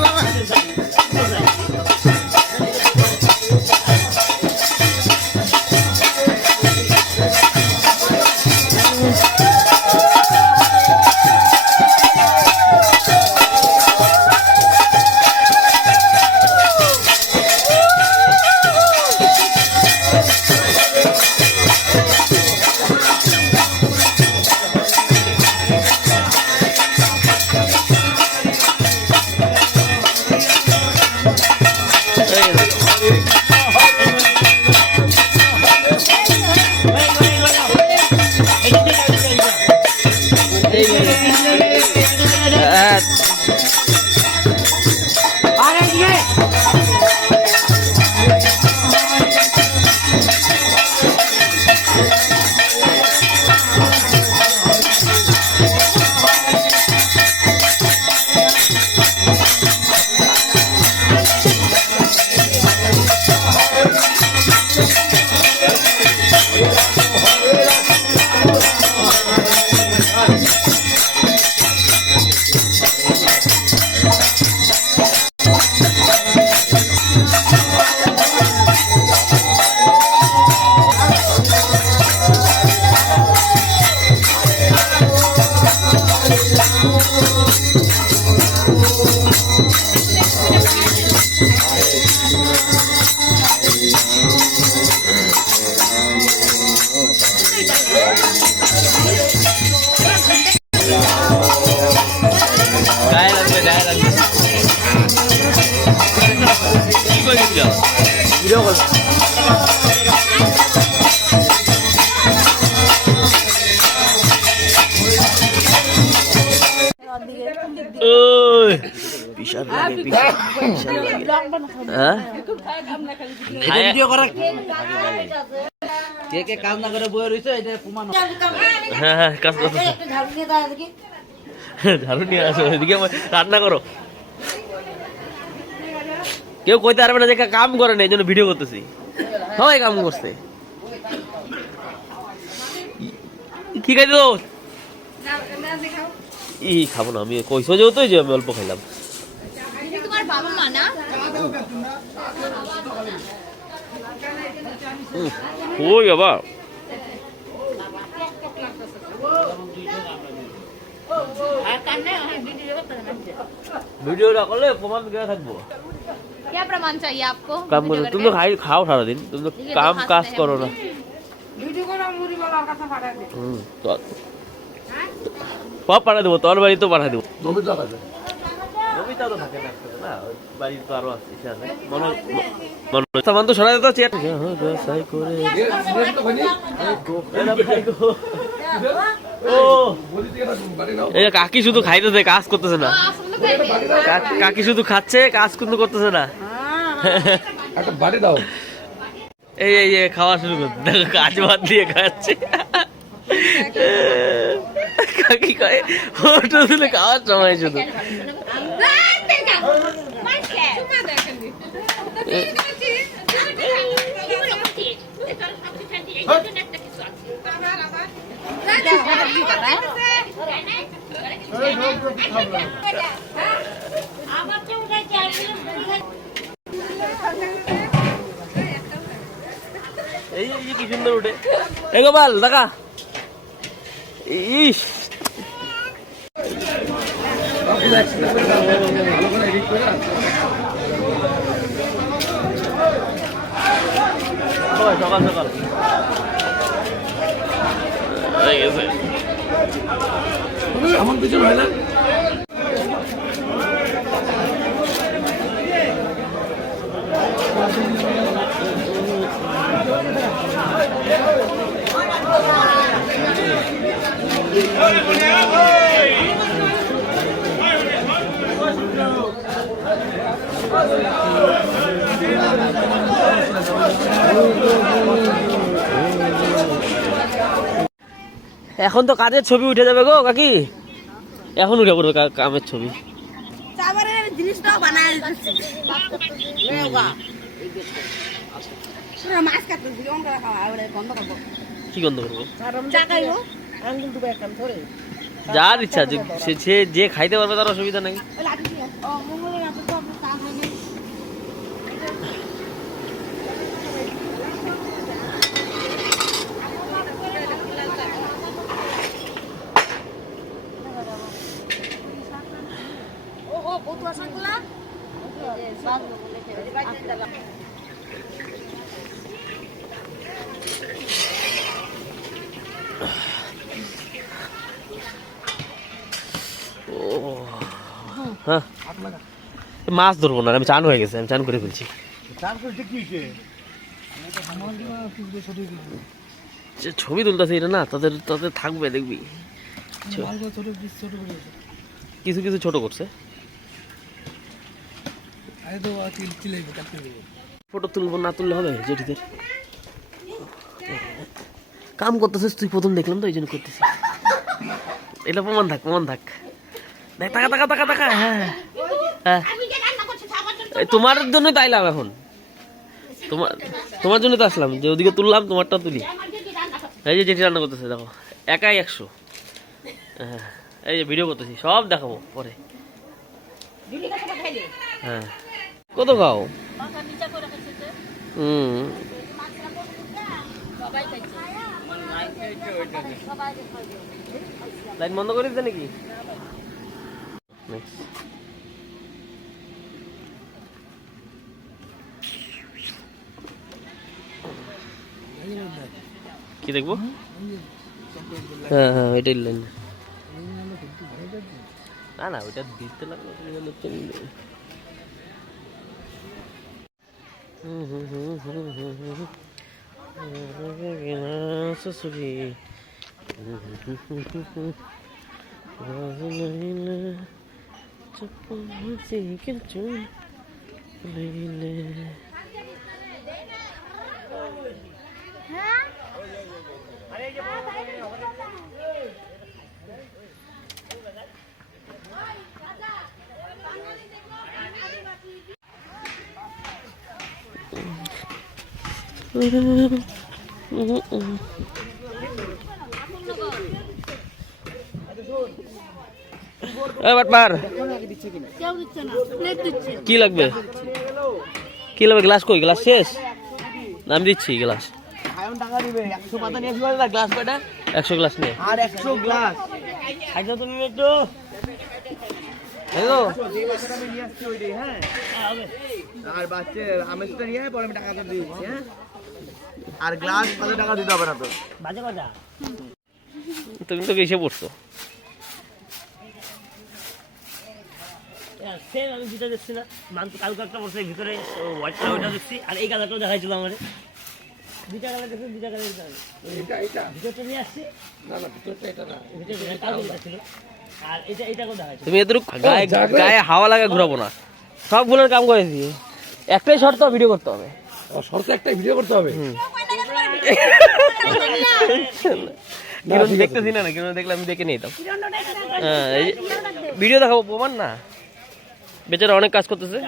কে কাজ না করে বয়ে রয়েছে এটা প্রমাণ। হ্যাঁ কাজ করতে ঝাড়ু নিয়ে আসো এদিকে রান্না করো। কেউ কইতে পারবে না যে কাম করে না, এই জন্য ভিডিও করতেছি। সবাই কাম করছে। কি খাই দিল? খাবো না আমি, কইছো যেহেতু যে আমি অল্প খাইলাম। তোমার বাবা মা না ওই বাবা ভিডিওটা করলে প্রমাণ করে থাকবো। क्या प्रमाण चाहिए आपको? काम करो तुम तो खाओ सारा दिन, तुम तो काम काज करो ना। সব পাঠা দেবো, তোর বাড়ি তো পাঠা দেবো। নমিতা তো থাকে না, বাড়ি তো আরো আছে। সামান তো সরাই দিতে চেয়ার কাকি শুধু খাইতেছে, কাজ করতেছে না। কাকি শুধু খাচ্ছে, কাজ কিন্তু করতেছে না। এই খাওয়া শুরু করতে দেখো, কাজ বাদ দিয়ে খাচ্ছে। কাকি খায় ফটো তুলে খাওয়ার সময় শুধু এই কি সুন্দর উঠে। এই গোপাল দেখা ইস সকাল সকাল হয়ে গেছে। আমার পিছনে হয় না। এখন তো কাজের ছবি উঠে যাবে গো কাকি, এখন উঠে পড়বে কামের ছবি। কি গন্ধ করবো? যার ইচ্ছা সে যে খাইতে পারবে তার অসুবিধা নেই। হ্যাঁ মাছ ধরবো না, আমি চান হয়ে গেছে, আমি চান করে ফেলছি। ছবি তুলতেছে এটা না, তাদের তাদের থাকবে দেখবি, কিছু কিছু ছোট করছে। ফটো তুলবো না তুললে হবে? জেঠিদের কাম করতেছিস তুই, প্রথম দেখলাম তো এই জন্য করতেছি। এটা প্রমাণ থাক, প্রমাণ থাক। দেখ টাকা টাকা টাকা টাকা। হ্যাঁ হ্যাঁ তোমার জন্যই তো আইলাম এখন, তোমার জন্য তো আসলাম যে ওদিকে তুললাম, তোমারটা তুলি। এই যে যেটি রান্না করতেছে দেখো, একাই 100। হ্যাঁ এই যে ভিডিও করতেছি, সব দেখাবো পরে। হ্যাঁ কত খাও? লাইন বন্ধ করে দিতে নাকি? কি দেখবো? হ্যাঁ হ্যাঁ এটাই লাইন। না না ওইটা দিতে লাগলো। কি লাগবে? কি লাগবে? গ্লাস কই? গ্লাস শেষ? আমি দিচ্ছি গ্লাস। 100 গ্লাস নিয়ে আর 100 গ্লাস খাইছো তুমি একটু। হ্যালো আর বাচ্চা আমেজটা নিয়ে পরে আমি টাকা দিয়ে দিচ্ছি। হ্যাঁ আর গ্লাস কত টাকা দিতে হবে না তো? বাজে কথা। তুমি তো এসে পড়ছো। আমি যেটা দেখছি না, কালকে একটা বলছে ভিতরে ওইটা দেখছি, আর এই কালারটাও দেখাইছিল আমার। দুইটা কালার দেখছি, দুইটা কালার ভিতরটা নিয়ে আসছি। না না ভিতরটা এটা না, ভিতরটা ছিল। আর এটা এটাকেও দেখাইছিল। তুমি এত গায়ে হাওয়া লাগা ঘুরাবো না, সবগুলোর কাম করেছি। একটাই শর্ত, ভিডিও করতে হবে। শর্ত একটাই, ভিডিও করতে হবে। দেখতেছি না, কেন দেখলে আমি দেখে নিতাম। হ্যাঁ ভিডিও দেখাবো, প্রমাণ না। বেচারা অনেক কাজ করতেছে।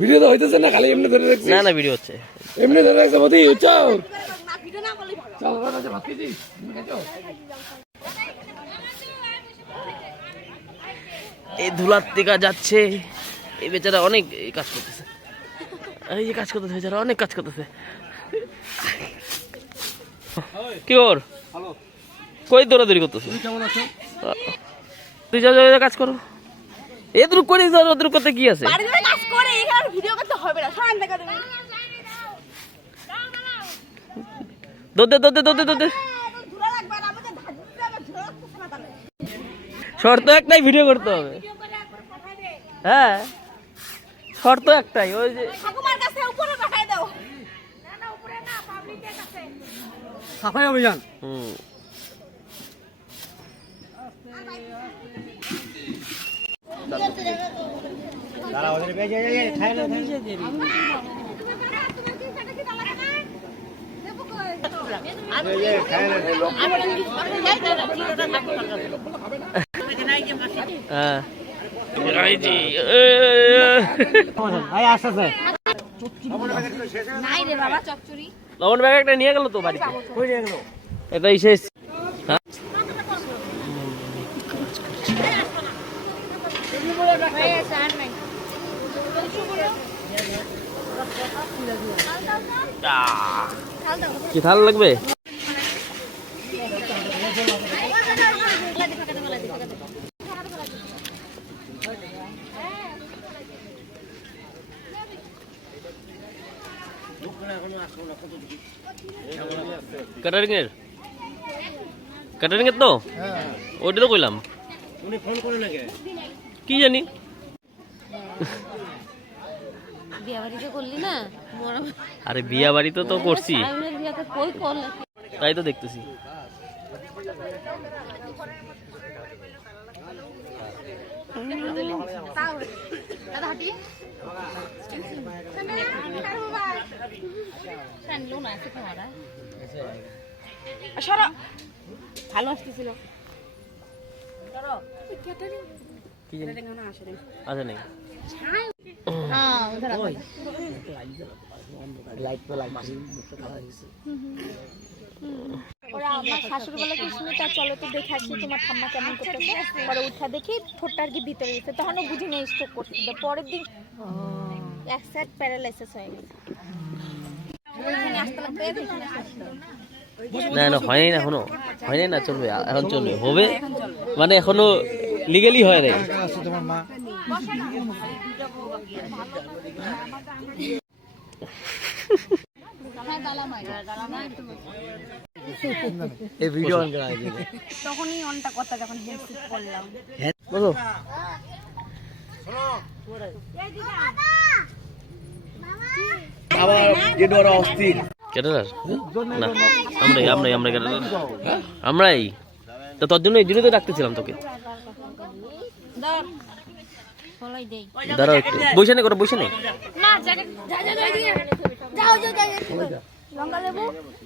ভিডিও তো হইতেছে না, খালি এমনি ধরে রাখছি। না না ভিডিও হচ্ছে, এমনি ধরে রাখছে। মতি উচ্চাও চল ভাত খেয়েছিস? এই ধুলার টিকা যাচ্ছে, এই বেচারা অনেক কাজ করতেছে। এই যে কাজ করতেছে বেচারা, অনেক কাজ করতেছে। কি ওর কই দৌড়াদৌড়ি করতেছে? তুই যা কাজ করো। এদরুক করে ওদরুক করতে কি আছে? কাজ করে এখানে ভিডিও করতে হবে না। সরান দেখা তুমি। দৌড়ে ধুলা লাগবে না, আমাদের ধাজতে হবে, ধুলা লাগতেছে না তাহলে। শর্ত একটাই, ভিডিও করতে হবে। হ্যাঁ শর্ত একটাই, ওই যে ঠাকুমার কাছে উপরে পাঠাই দাও। না না উপরে না, পাবলিকের কাছে সাফাই অভিযান। দাঁড়া ওদের বেজে যায়, খায় না খায়। লবণ ব্যাগ একটা নিয়ে গেল তো বাড়িতে, এটাই শেষ। কি থাল লাগবে? ক্যাটারিং এর তো ওইটা তো কইলাম। উনি ফোন করে নাকি কি জানি আরে বিয়া বাড়িতে তো করছি, তাই তো দেখতেছি। ভালো আসতেছিল। আচ্ছা নেই ওরা আমার শাশুড়ি বলে কি শুনে তা চলো তো দেখে আসি তোমার ঠাম্মা কেমন করতেছে। পরে উঠা দেখি ঠোঁটটা আর কি ভিতরে গেছে, তখনও বুঝি নেই স্ট্রোক করছিল। পরের দিন এক সাইড প্যারালাইসিস হয়ে গেছে। না না হয়নি না, এখনো হয়নি না, চলবে এখন চলবে, হবে মানে এখনো লিগালি হয় নাই। তখনই অনটা কথা যখন হেডসেট করলাম। বলো আবার যেটা ওরা অস্থির ক্যাটারার না, আমরাই আমরাই তো তোর জন্য এই জন্য তো ডাকতেছিলাম তোকে। দাঁড়াও একটু, বসে নেই, বসে নেই,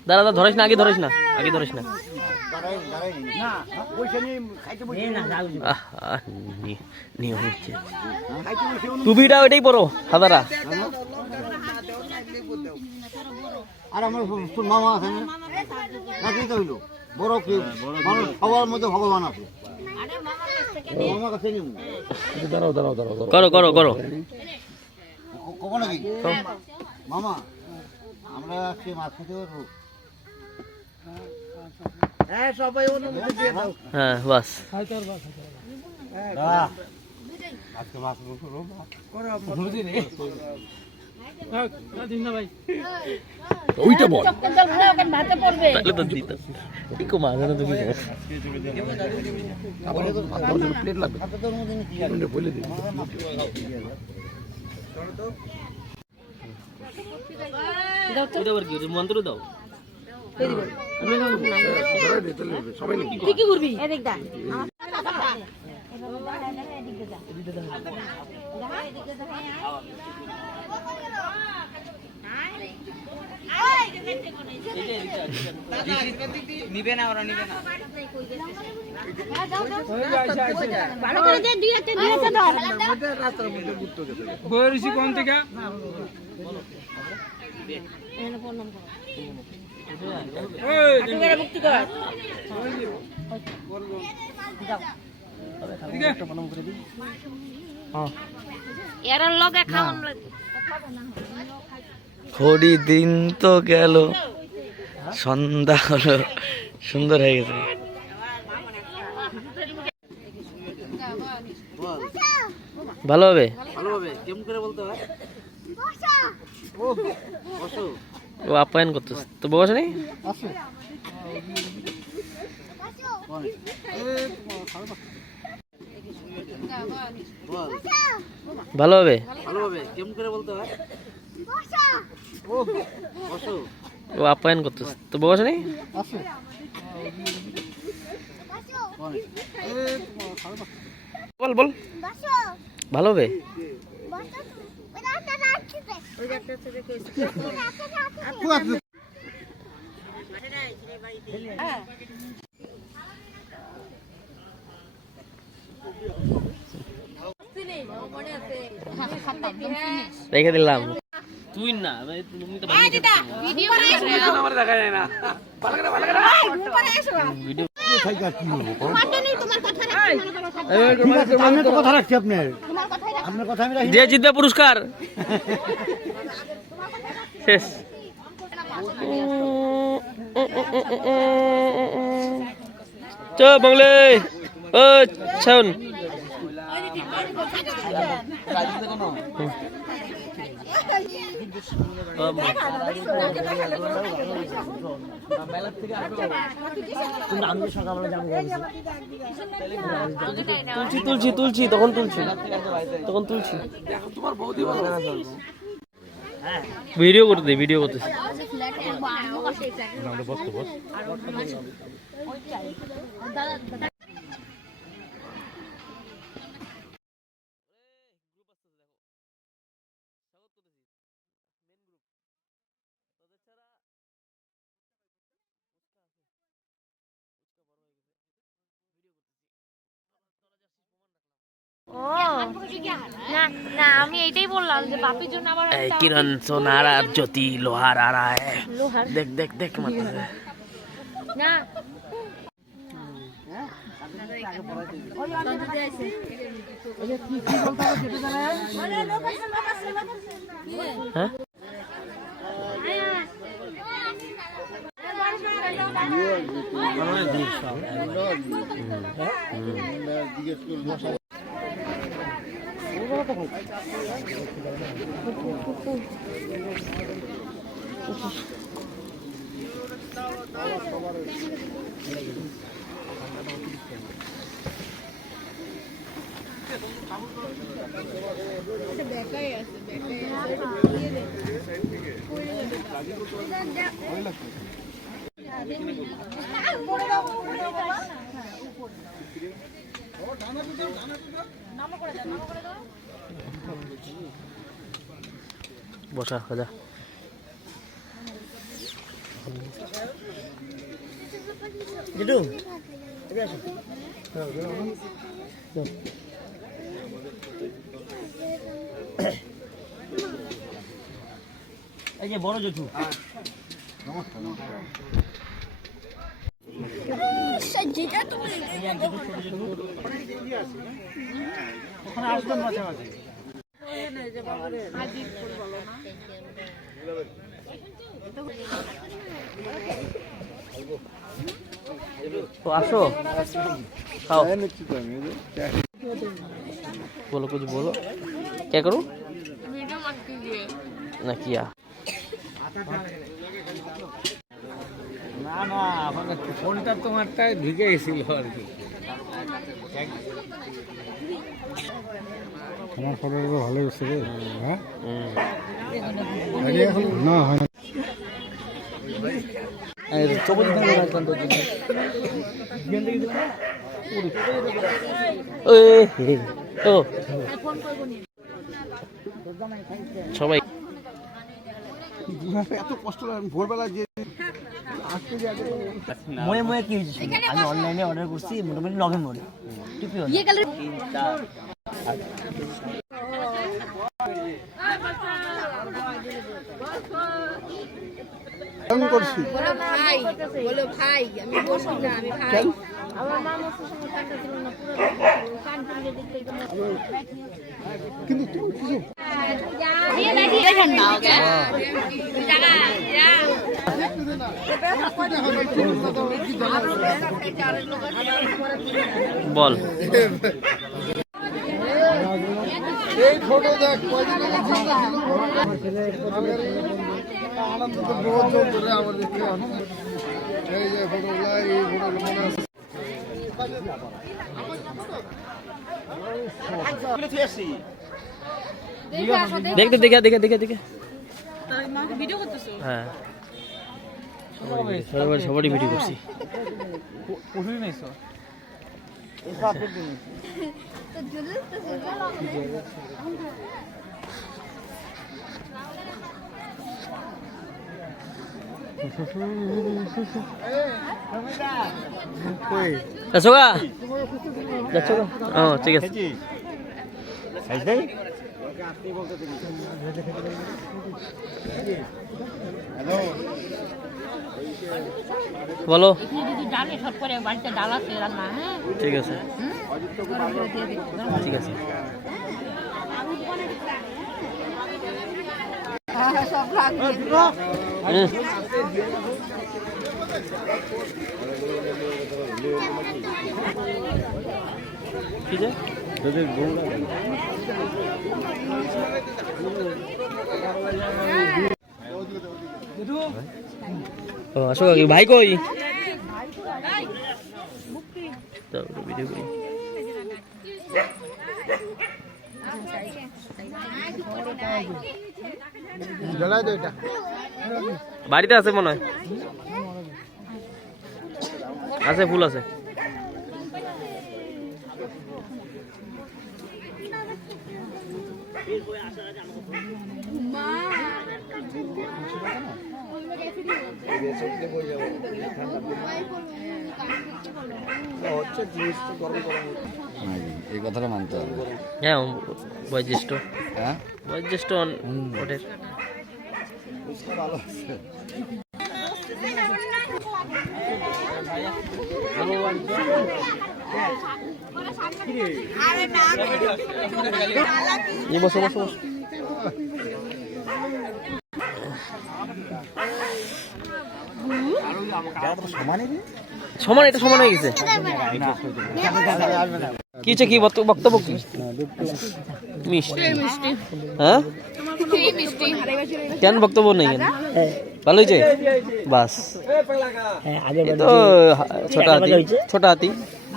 দাঁড়া ধরিস না, আগে ধরিস না। টুপিটা ওইটাই পরো সাদারা। আর আমার তোর মামা আছে না, নাকি তো হইলো বড় কি মানুষ সবার মধ্যে ভগবান আছে। মামার কাছে নিব, করো কখন নাকি মামা আমরা আজকে মাছ খেতে পারবো? হ্যাঁ সবাই অনুমতি দিয়ে দাও। হ্যাঁ বাস আজকে মাছ ওইটা বল, তাহলে তো দিতাম। ঠিক মাঝে না, তুমি প্লেট লাগবে বলে দিই। মন্ত্র দাও, তুই কি করবি? এদিক দা নিবে না, ওরা নিবে না। ভালো করে দে, দুই হাতে ধর। বয়সী কোন থেকে? মুক্তি কর। এরা লগে খাওয়ান লাগে। ঘড়ি দিন তো গেল, সন্ধ্যা হলো, সুন্দর হয়ে গেছে। ভালো হবে, কেমন করে বলতে হয়? ও আপ্যায়ন করতেছে তো, বউ আছে নেই? ভালো হবে, কেমন করে বলতে হয়? ও আপ্যায়ন করতেছে তো, বউ আছে নেই? বল ভালো হবে। রেখে দিলাম, তুই না তুমি তো ভিডিও দেখা যায় না। ভিডিও থাইকা কি হবো তোমার জন্যই তোমার কথা রাখছি মনে করো ঠিক আছে আমি তো কথা রাখছি আপনার আপনার কথা আমি রাখি যে জিতবে পুরস্কার শেষ চ বাংলে ও ছাউন তুলছি তুলছি তখন তুলছি ভিডিও করতে ভিডিও করতেছি না না আমি এইটাই বললাম যে বাপির জন্য আবার किरण सोनार और ज्योति लोहार आ रहा है देख देख देख मत না हाँ? বসা যা জিটু এই যে বড় জেঠু ওখানে আসবেন মাঝে মাঝে तो आसो खाओ बोलो कुछ बोलो क्या करूं ना किया না না আমার ফোনটা তোমারটা ঢুকে গেছিল আর কি আমার ফটোটা ভালো হচ্ছে রে হ্যাঁ না হয় না সবাই এত কষ্ট লাগে ভোরবেলা যে মনে মনে কি হয়েছে আমি অনলাইনে অর্ডার করছি মোটামুটি নভেম্বরে টিপি ইয়ে কালার আমি করছি বলো ভাই আমি বসি না আমি ভাই আমার মা মস্ত সময় কাটা ছিল না পুরো কান তুলে দেখতে কিন্তু তুমি কিছু ये बैठिए ठंडा हो गया जगह या বল এই ফটো দেখ কয়দিন আগে চিন্তা ছিল আনন্দ তো বহুত জোর ধরে আমার দেখতে এই যে ফটোগুলা এই ফটোগুলো মনে আছে দেখতে দেখে দেখে দেখে দেখে হ্যাঁ সবারই ভিডিও করছি যাচ্ছ গা যাচ্ছ গা ও ঠিক আছে বলো যদি ডালে সব করে বাড়িতে ডাল আছে রান্না, হ্যাঁ ঠিক আছে ঠিক আছে। সব রাখবে। কি যে ও আসো কাকি ভাই কই ভিডিও করি বাড়িতে আছে মনে হয়, আছে ফুল আছে। এই কথাটা মানতে হবে। হ্যাঁ বয়োজ্যেষ্ঠ, হ্যাঁ বয়োজ্যেষ্ঠ ওদের ভালো আছে। বসো বসো বসো। সমান, এটা সমান হয়ে গেছে। কি হচ্ছে, কি বক্তব্য কি? মিষ্টি, হ্যাঁ কেন বক্তব্য নেই কেন? ভালো হয়েছে বাস। তো ছোট হাতি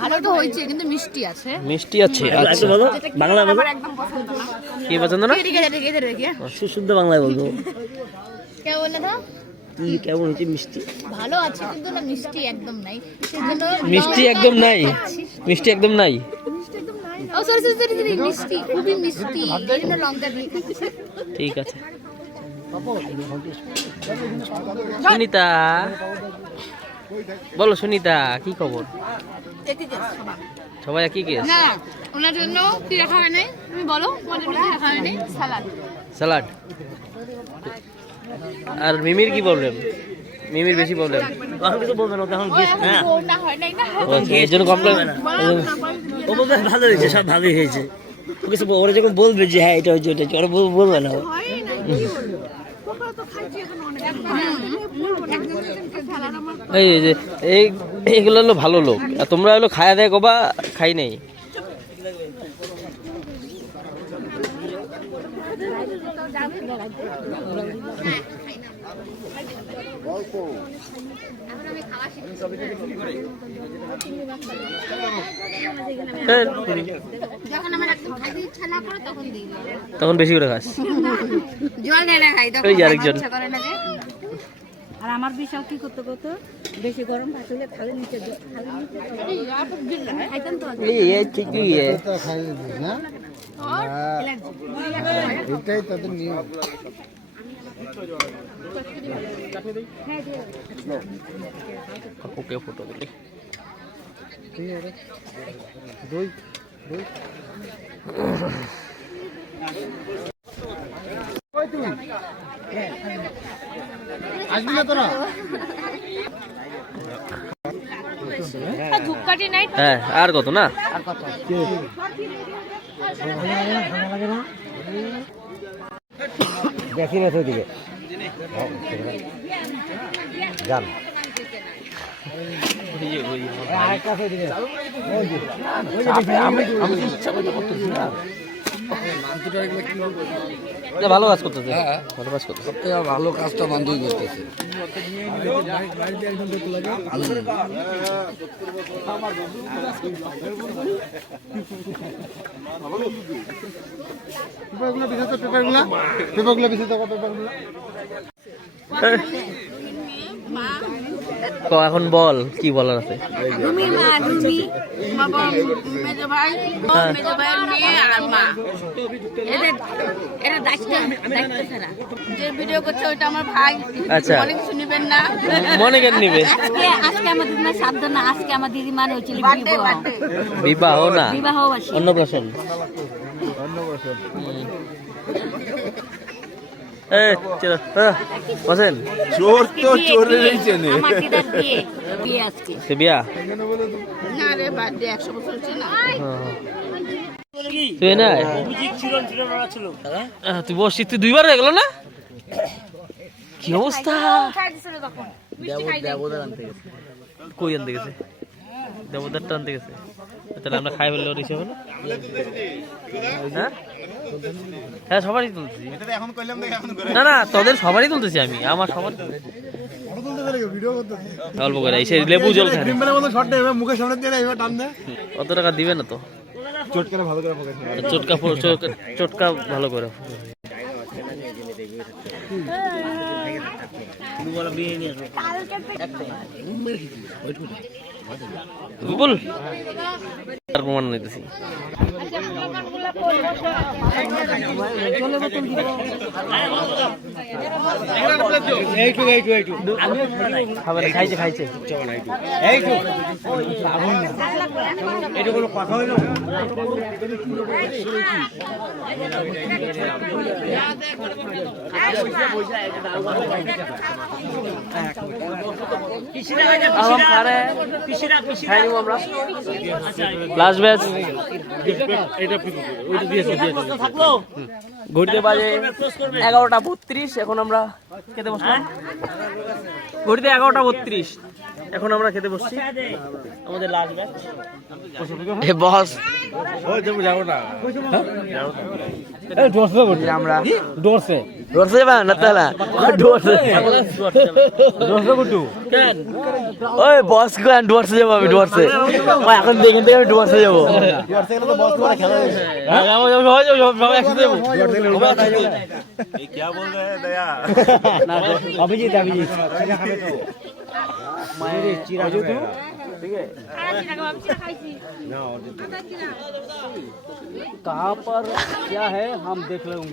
ভালো তো হয়েছে কিন্তু মিষ্টি আছে। মিষ্টি আছে। আচ্ছা বাংলা বলো, কি পছন্দ না? শুদ্ধ বাংলায় বলবো। কে বলে তো কি কেমন হচ্ছে মিষ্টি? ভালো আছে কিন্তু না মিষ্টি একদম নাই, সেজন্য মিষ্টি একদম নাই, মিষ্টি একদম নাই। ও সরি সরি সরি, মিষ্টি খুবই মিষ্টি, এই জন্য লঙ্কা দিয়ে খাচ্ছি। ঠিক আছে। সুনিতা বলো, সুনিতা কি খবর? সবাই কি কেস? না ওনার জন্য কি রাখা হয় নাই, তুমি বলো তোমার জন্য কি রাখা হয় নাই? সালাদ। স্যালাড। আর মিমির কি প্রবলেম? মিমির বেশি প্রবলেম। কিছু বলবে না, তখন গেস্ট না, না হয় নাই না, এর জন্য কমপ্লেন। ও বলবে ভালো হয়েছে, সব ভালোই হয়েছে। কিছু ওরা যখন বলবে যে হ্যাঁ এটা হয়েছে, ওটা হয়েছে, ওরা বলবে না। এই যে এইগুলো হলো ভালো লোক, আর তোমরা হলো খায়া দেয় কবা খাই নাই। যখন আমার একদম খাইতে ইচ্ছা না করে তখন দিই, তখন বেশি করে খাস। জল ঢেলে খাই তখন ওই যে আরেকজন। ইচ্ছা করে না যে। আর আমার বিশাল কি করতে করতে বেশি গরম ভাত হলে থালে নিচে খাইতেন তো। ये ठीक ही है। এটা খাইয়ে দিস না, এটাই তাদের নিয়ম। ओके फोटो दिले দুই দুই কই তুই আসবি না তোরা? ধূপকাঠি নাই হ্যাঁ আর কত না? দেখি না দিকে যান আরেকটা দিকে ভালো কাজ করতেছে, ভালো কাজ করতেছে। সবথেকে ভালো কাজটা বান্ধবী করতেছে। পেপারগুলো বিশেষ পেপারগুলো বিশেষ পেপারগুলো তো এখন বল কি বলার আছে? তুমি মা তুমি বাবা মেজো ভাই মেজো ভাইয়ের মেয়ে আর মা, এদের এরা দায়িত্ব ছাড়া যে ভিডিও করছে ওইটা আমার ভাই। আচ্ছা। অনেক কিছু নেবেন না, মনে কেন নিবে? আজকে আমার দিদিমার সাধ্য না, আজকে আমার দিদিমার হয়েছিল বিবাহ না, বিবাহবাসী। অন্নপ্রাশন। চলো বসেন। চোর তো চোরেরই চেনে। আমার দিদার বিয়ে বিয়ে আজকে সে বিয়া না রে বার্থডে 100 বছর হচ্ছে না তুই না তুই বসছিস, তুই 2 বার হয়ে গেল না? কি অবস্থা? কই আনতে গেছে? দেবদারটা আনতে গেছে। তাহলে আমরা খাই ফেললে ওর হিসেবে না? হ্যাঁ হ্যাঁ সবারই তুলছি। না না তোদের সবারই তুলতেছি আমি, আমার সবার অল্প করে এসে লেবু জল খায়। অত টাকা দিবে না তো। চটকা ভালো করে বল আর প্রমাণ নিতেছি। খাইছে খাইছে এটা কোনো কথা হইলো? লাস্ট ব্যাচ ঘড়িতে বাজে 11:32। এখন আমরা খেতে বসলাম। ঘড়িতে 11:32, এখন আমরা খেতে বসছি। আমাদের লাস্ট ব্যাচ বস যাবো না আমরা ডোরসে যাবা না তাহলে ডোরসে কেন ওই বস কেন ডোরসে যাবো? আমি ডোরসে এখন দেখেন থেকে আমি ডোরসে যাবো। অভিজিৎ कहाँ पर क्या है हम देख लेंगे।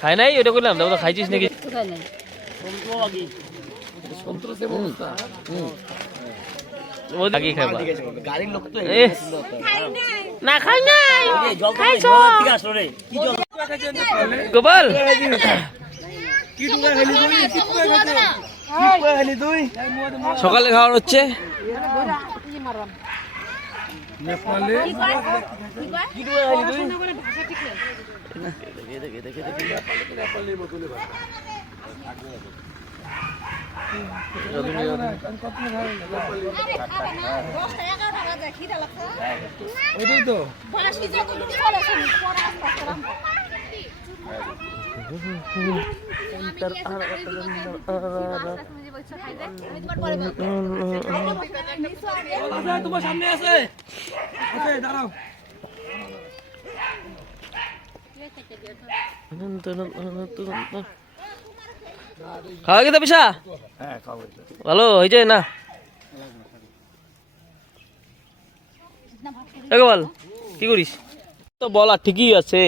খাই নাই ওটা করলাম তো খাইছিস নাকি? না খাই নাই গোপাল সকালে খাওয়ার হচ্ছে। তোমার সামনে আছে দাঁড়াও। খাওয়া গেছে পিসা? ভালো হয়েছে না? বল কি করিস? তো বলা ঠিকই আছে,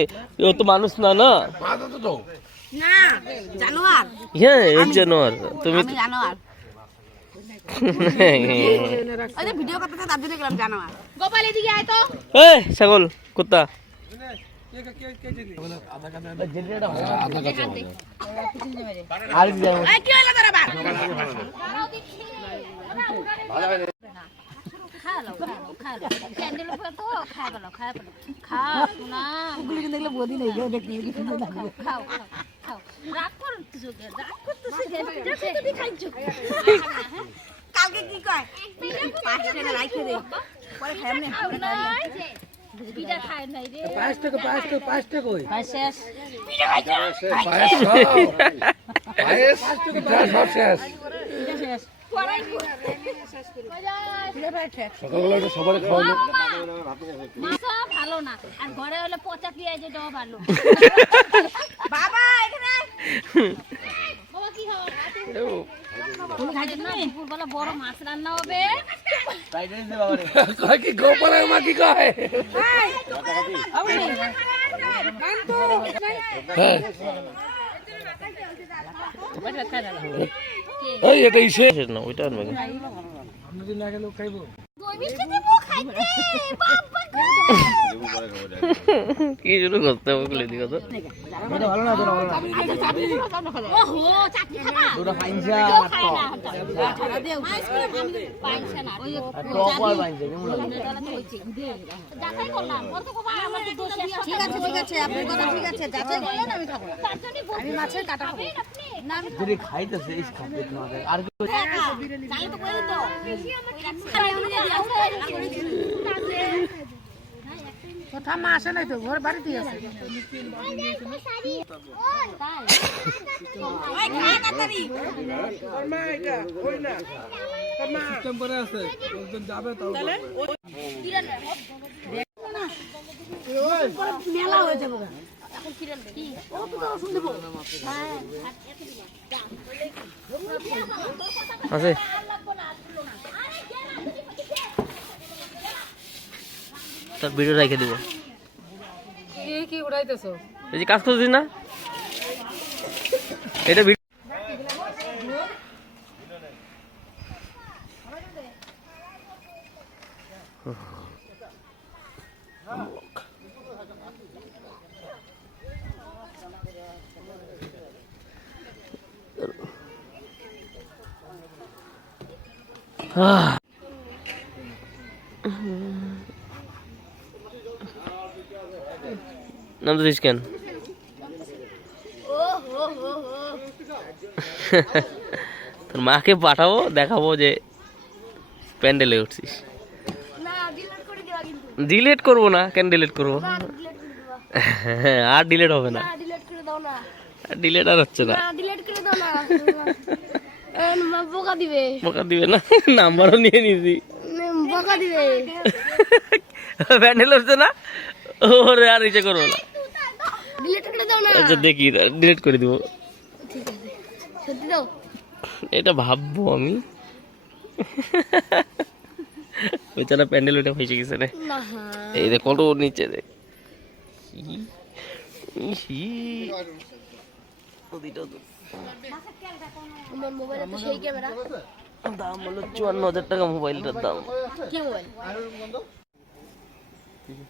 ও তো মানুষ না। না জানোয়ার। হ্যাঁ এই জানোয়ার। তুমি জানোয়ার ভিডিও করতে তার জন্য গেলাম জানোয়ার। গোপাল এদিকে আয় তো। এই ছাগল কুত্তা কালকে কি কয় 5 টাকা রাইখে দে পরে খাইমনে পিঠা খাই নাই রে 5 টাকা কই শেষ পিঠা খাইছো পায়েস সব শেষ পড়াই শেষ করি পিঠা শেষ সকালবেলা তো সবারই খাওয়ালো মাছা ভালো না আর ঘরে হলো পচা পেঁয়াজ দাও ভালো বাবা এখানে বাবা কি খাওয়া তুমি খাইছো না দুপুরবেলা বড় মাছ রান্না হবে টাইটাই দে বাবা রে কয় কি গোপালের মা কি কয় এই এটা ইসে না ওইটা আনবে দই মিষ্টি দিব কি শুরু করতে হবে বলে দিও তো। ঠিক আছে ঠিক আছে, আপনার কথা ঠিক আছে, যাচাই করলেন আমি খাবো, আমি মাছের কাটা খাবো না। যদি খাইতেছে এই খাবে তোমাদের আর কি তাহলে তো কই তো কোথাও মা আসে নাই তো, ঘর বাড়িতেই আছে। মেলা হয়ে যাবে আছে তোর ভিডিও রেখে দিব। কি উড়াইতেছো? এই যে কাজ করছিস না এটা নাম দিস কেন? তোর মাকে পাঠাবো, দেখাবো যে প্যান্ডেলে উঠছিস। ডিলেট করবো না, কেন ডিলেট করবো? হ্যাঁ আর ডিলেট হবে না, ডিলেট আর হচ্ছে না। বোকা দিবে, বোকা দিবে না, নাম্বারও নিয়ে নিয়েছি। বোকা দিবে, প্যান্ডেল হচ্ছে না, ওরে আর ইচ্ছে করবো না। ডিলিট করে দাও না। আচ্ছা দেখি ডিলিট করে দিব। ঠিক আছে, সত্যি দাও। এটা ভাববো আমি। বেচারা প্যান্ডেল ওটা ফেসে গেছে রে। এই দেখ কত নিচে দেখ। তোমার মোবাইলে তো সেই ক্যামেরা। দাম হলো 54,000 টাকা মোবাইলটার দাম। কি মোবাইল?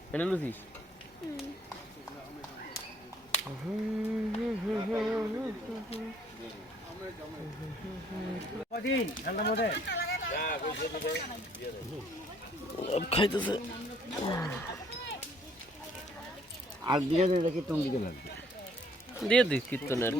প্যান্ডেল উঠিস? খাইতেছে আর দিলে কি তুমি দিতে লাগবে দিয়ে দিস কীর্তনের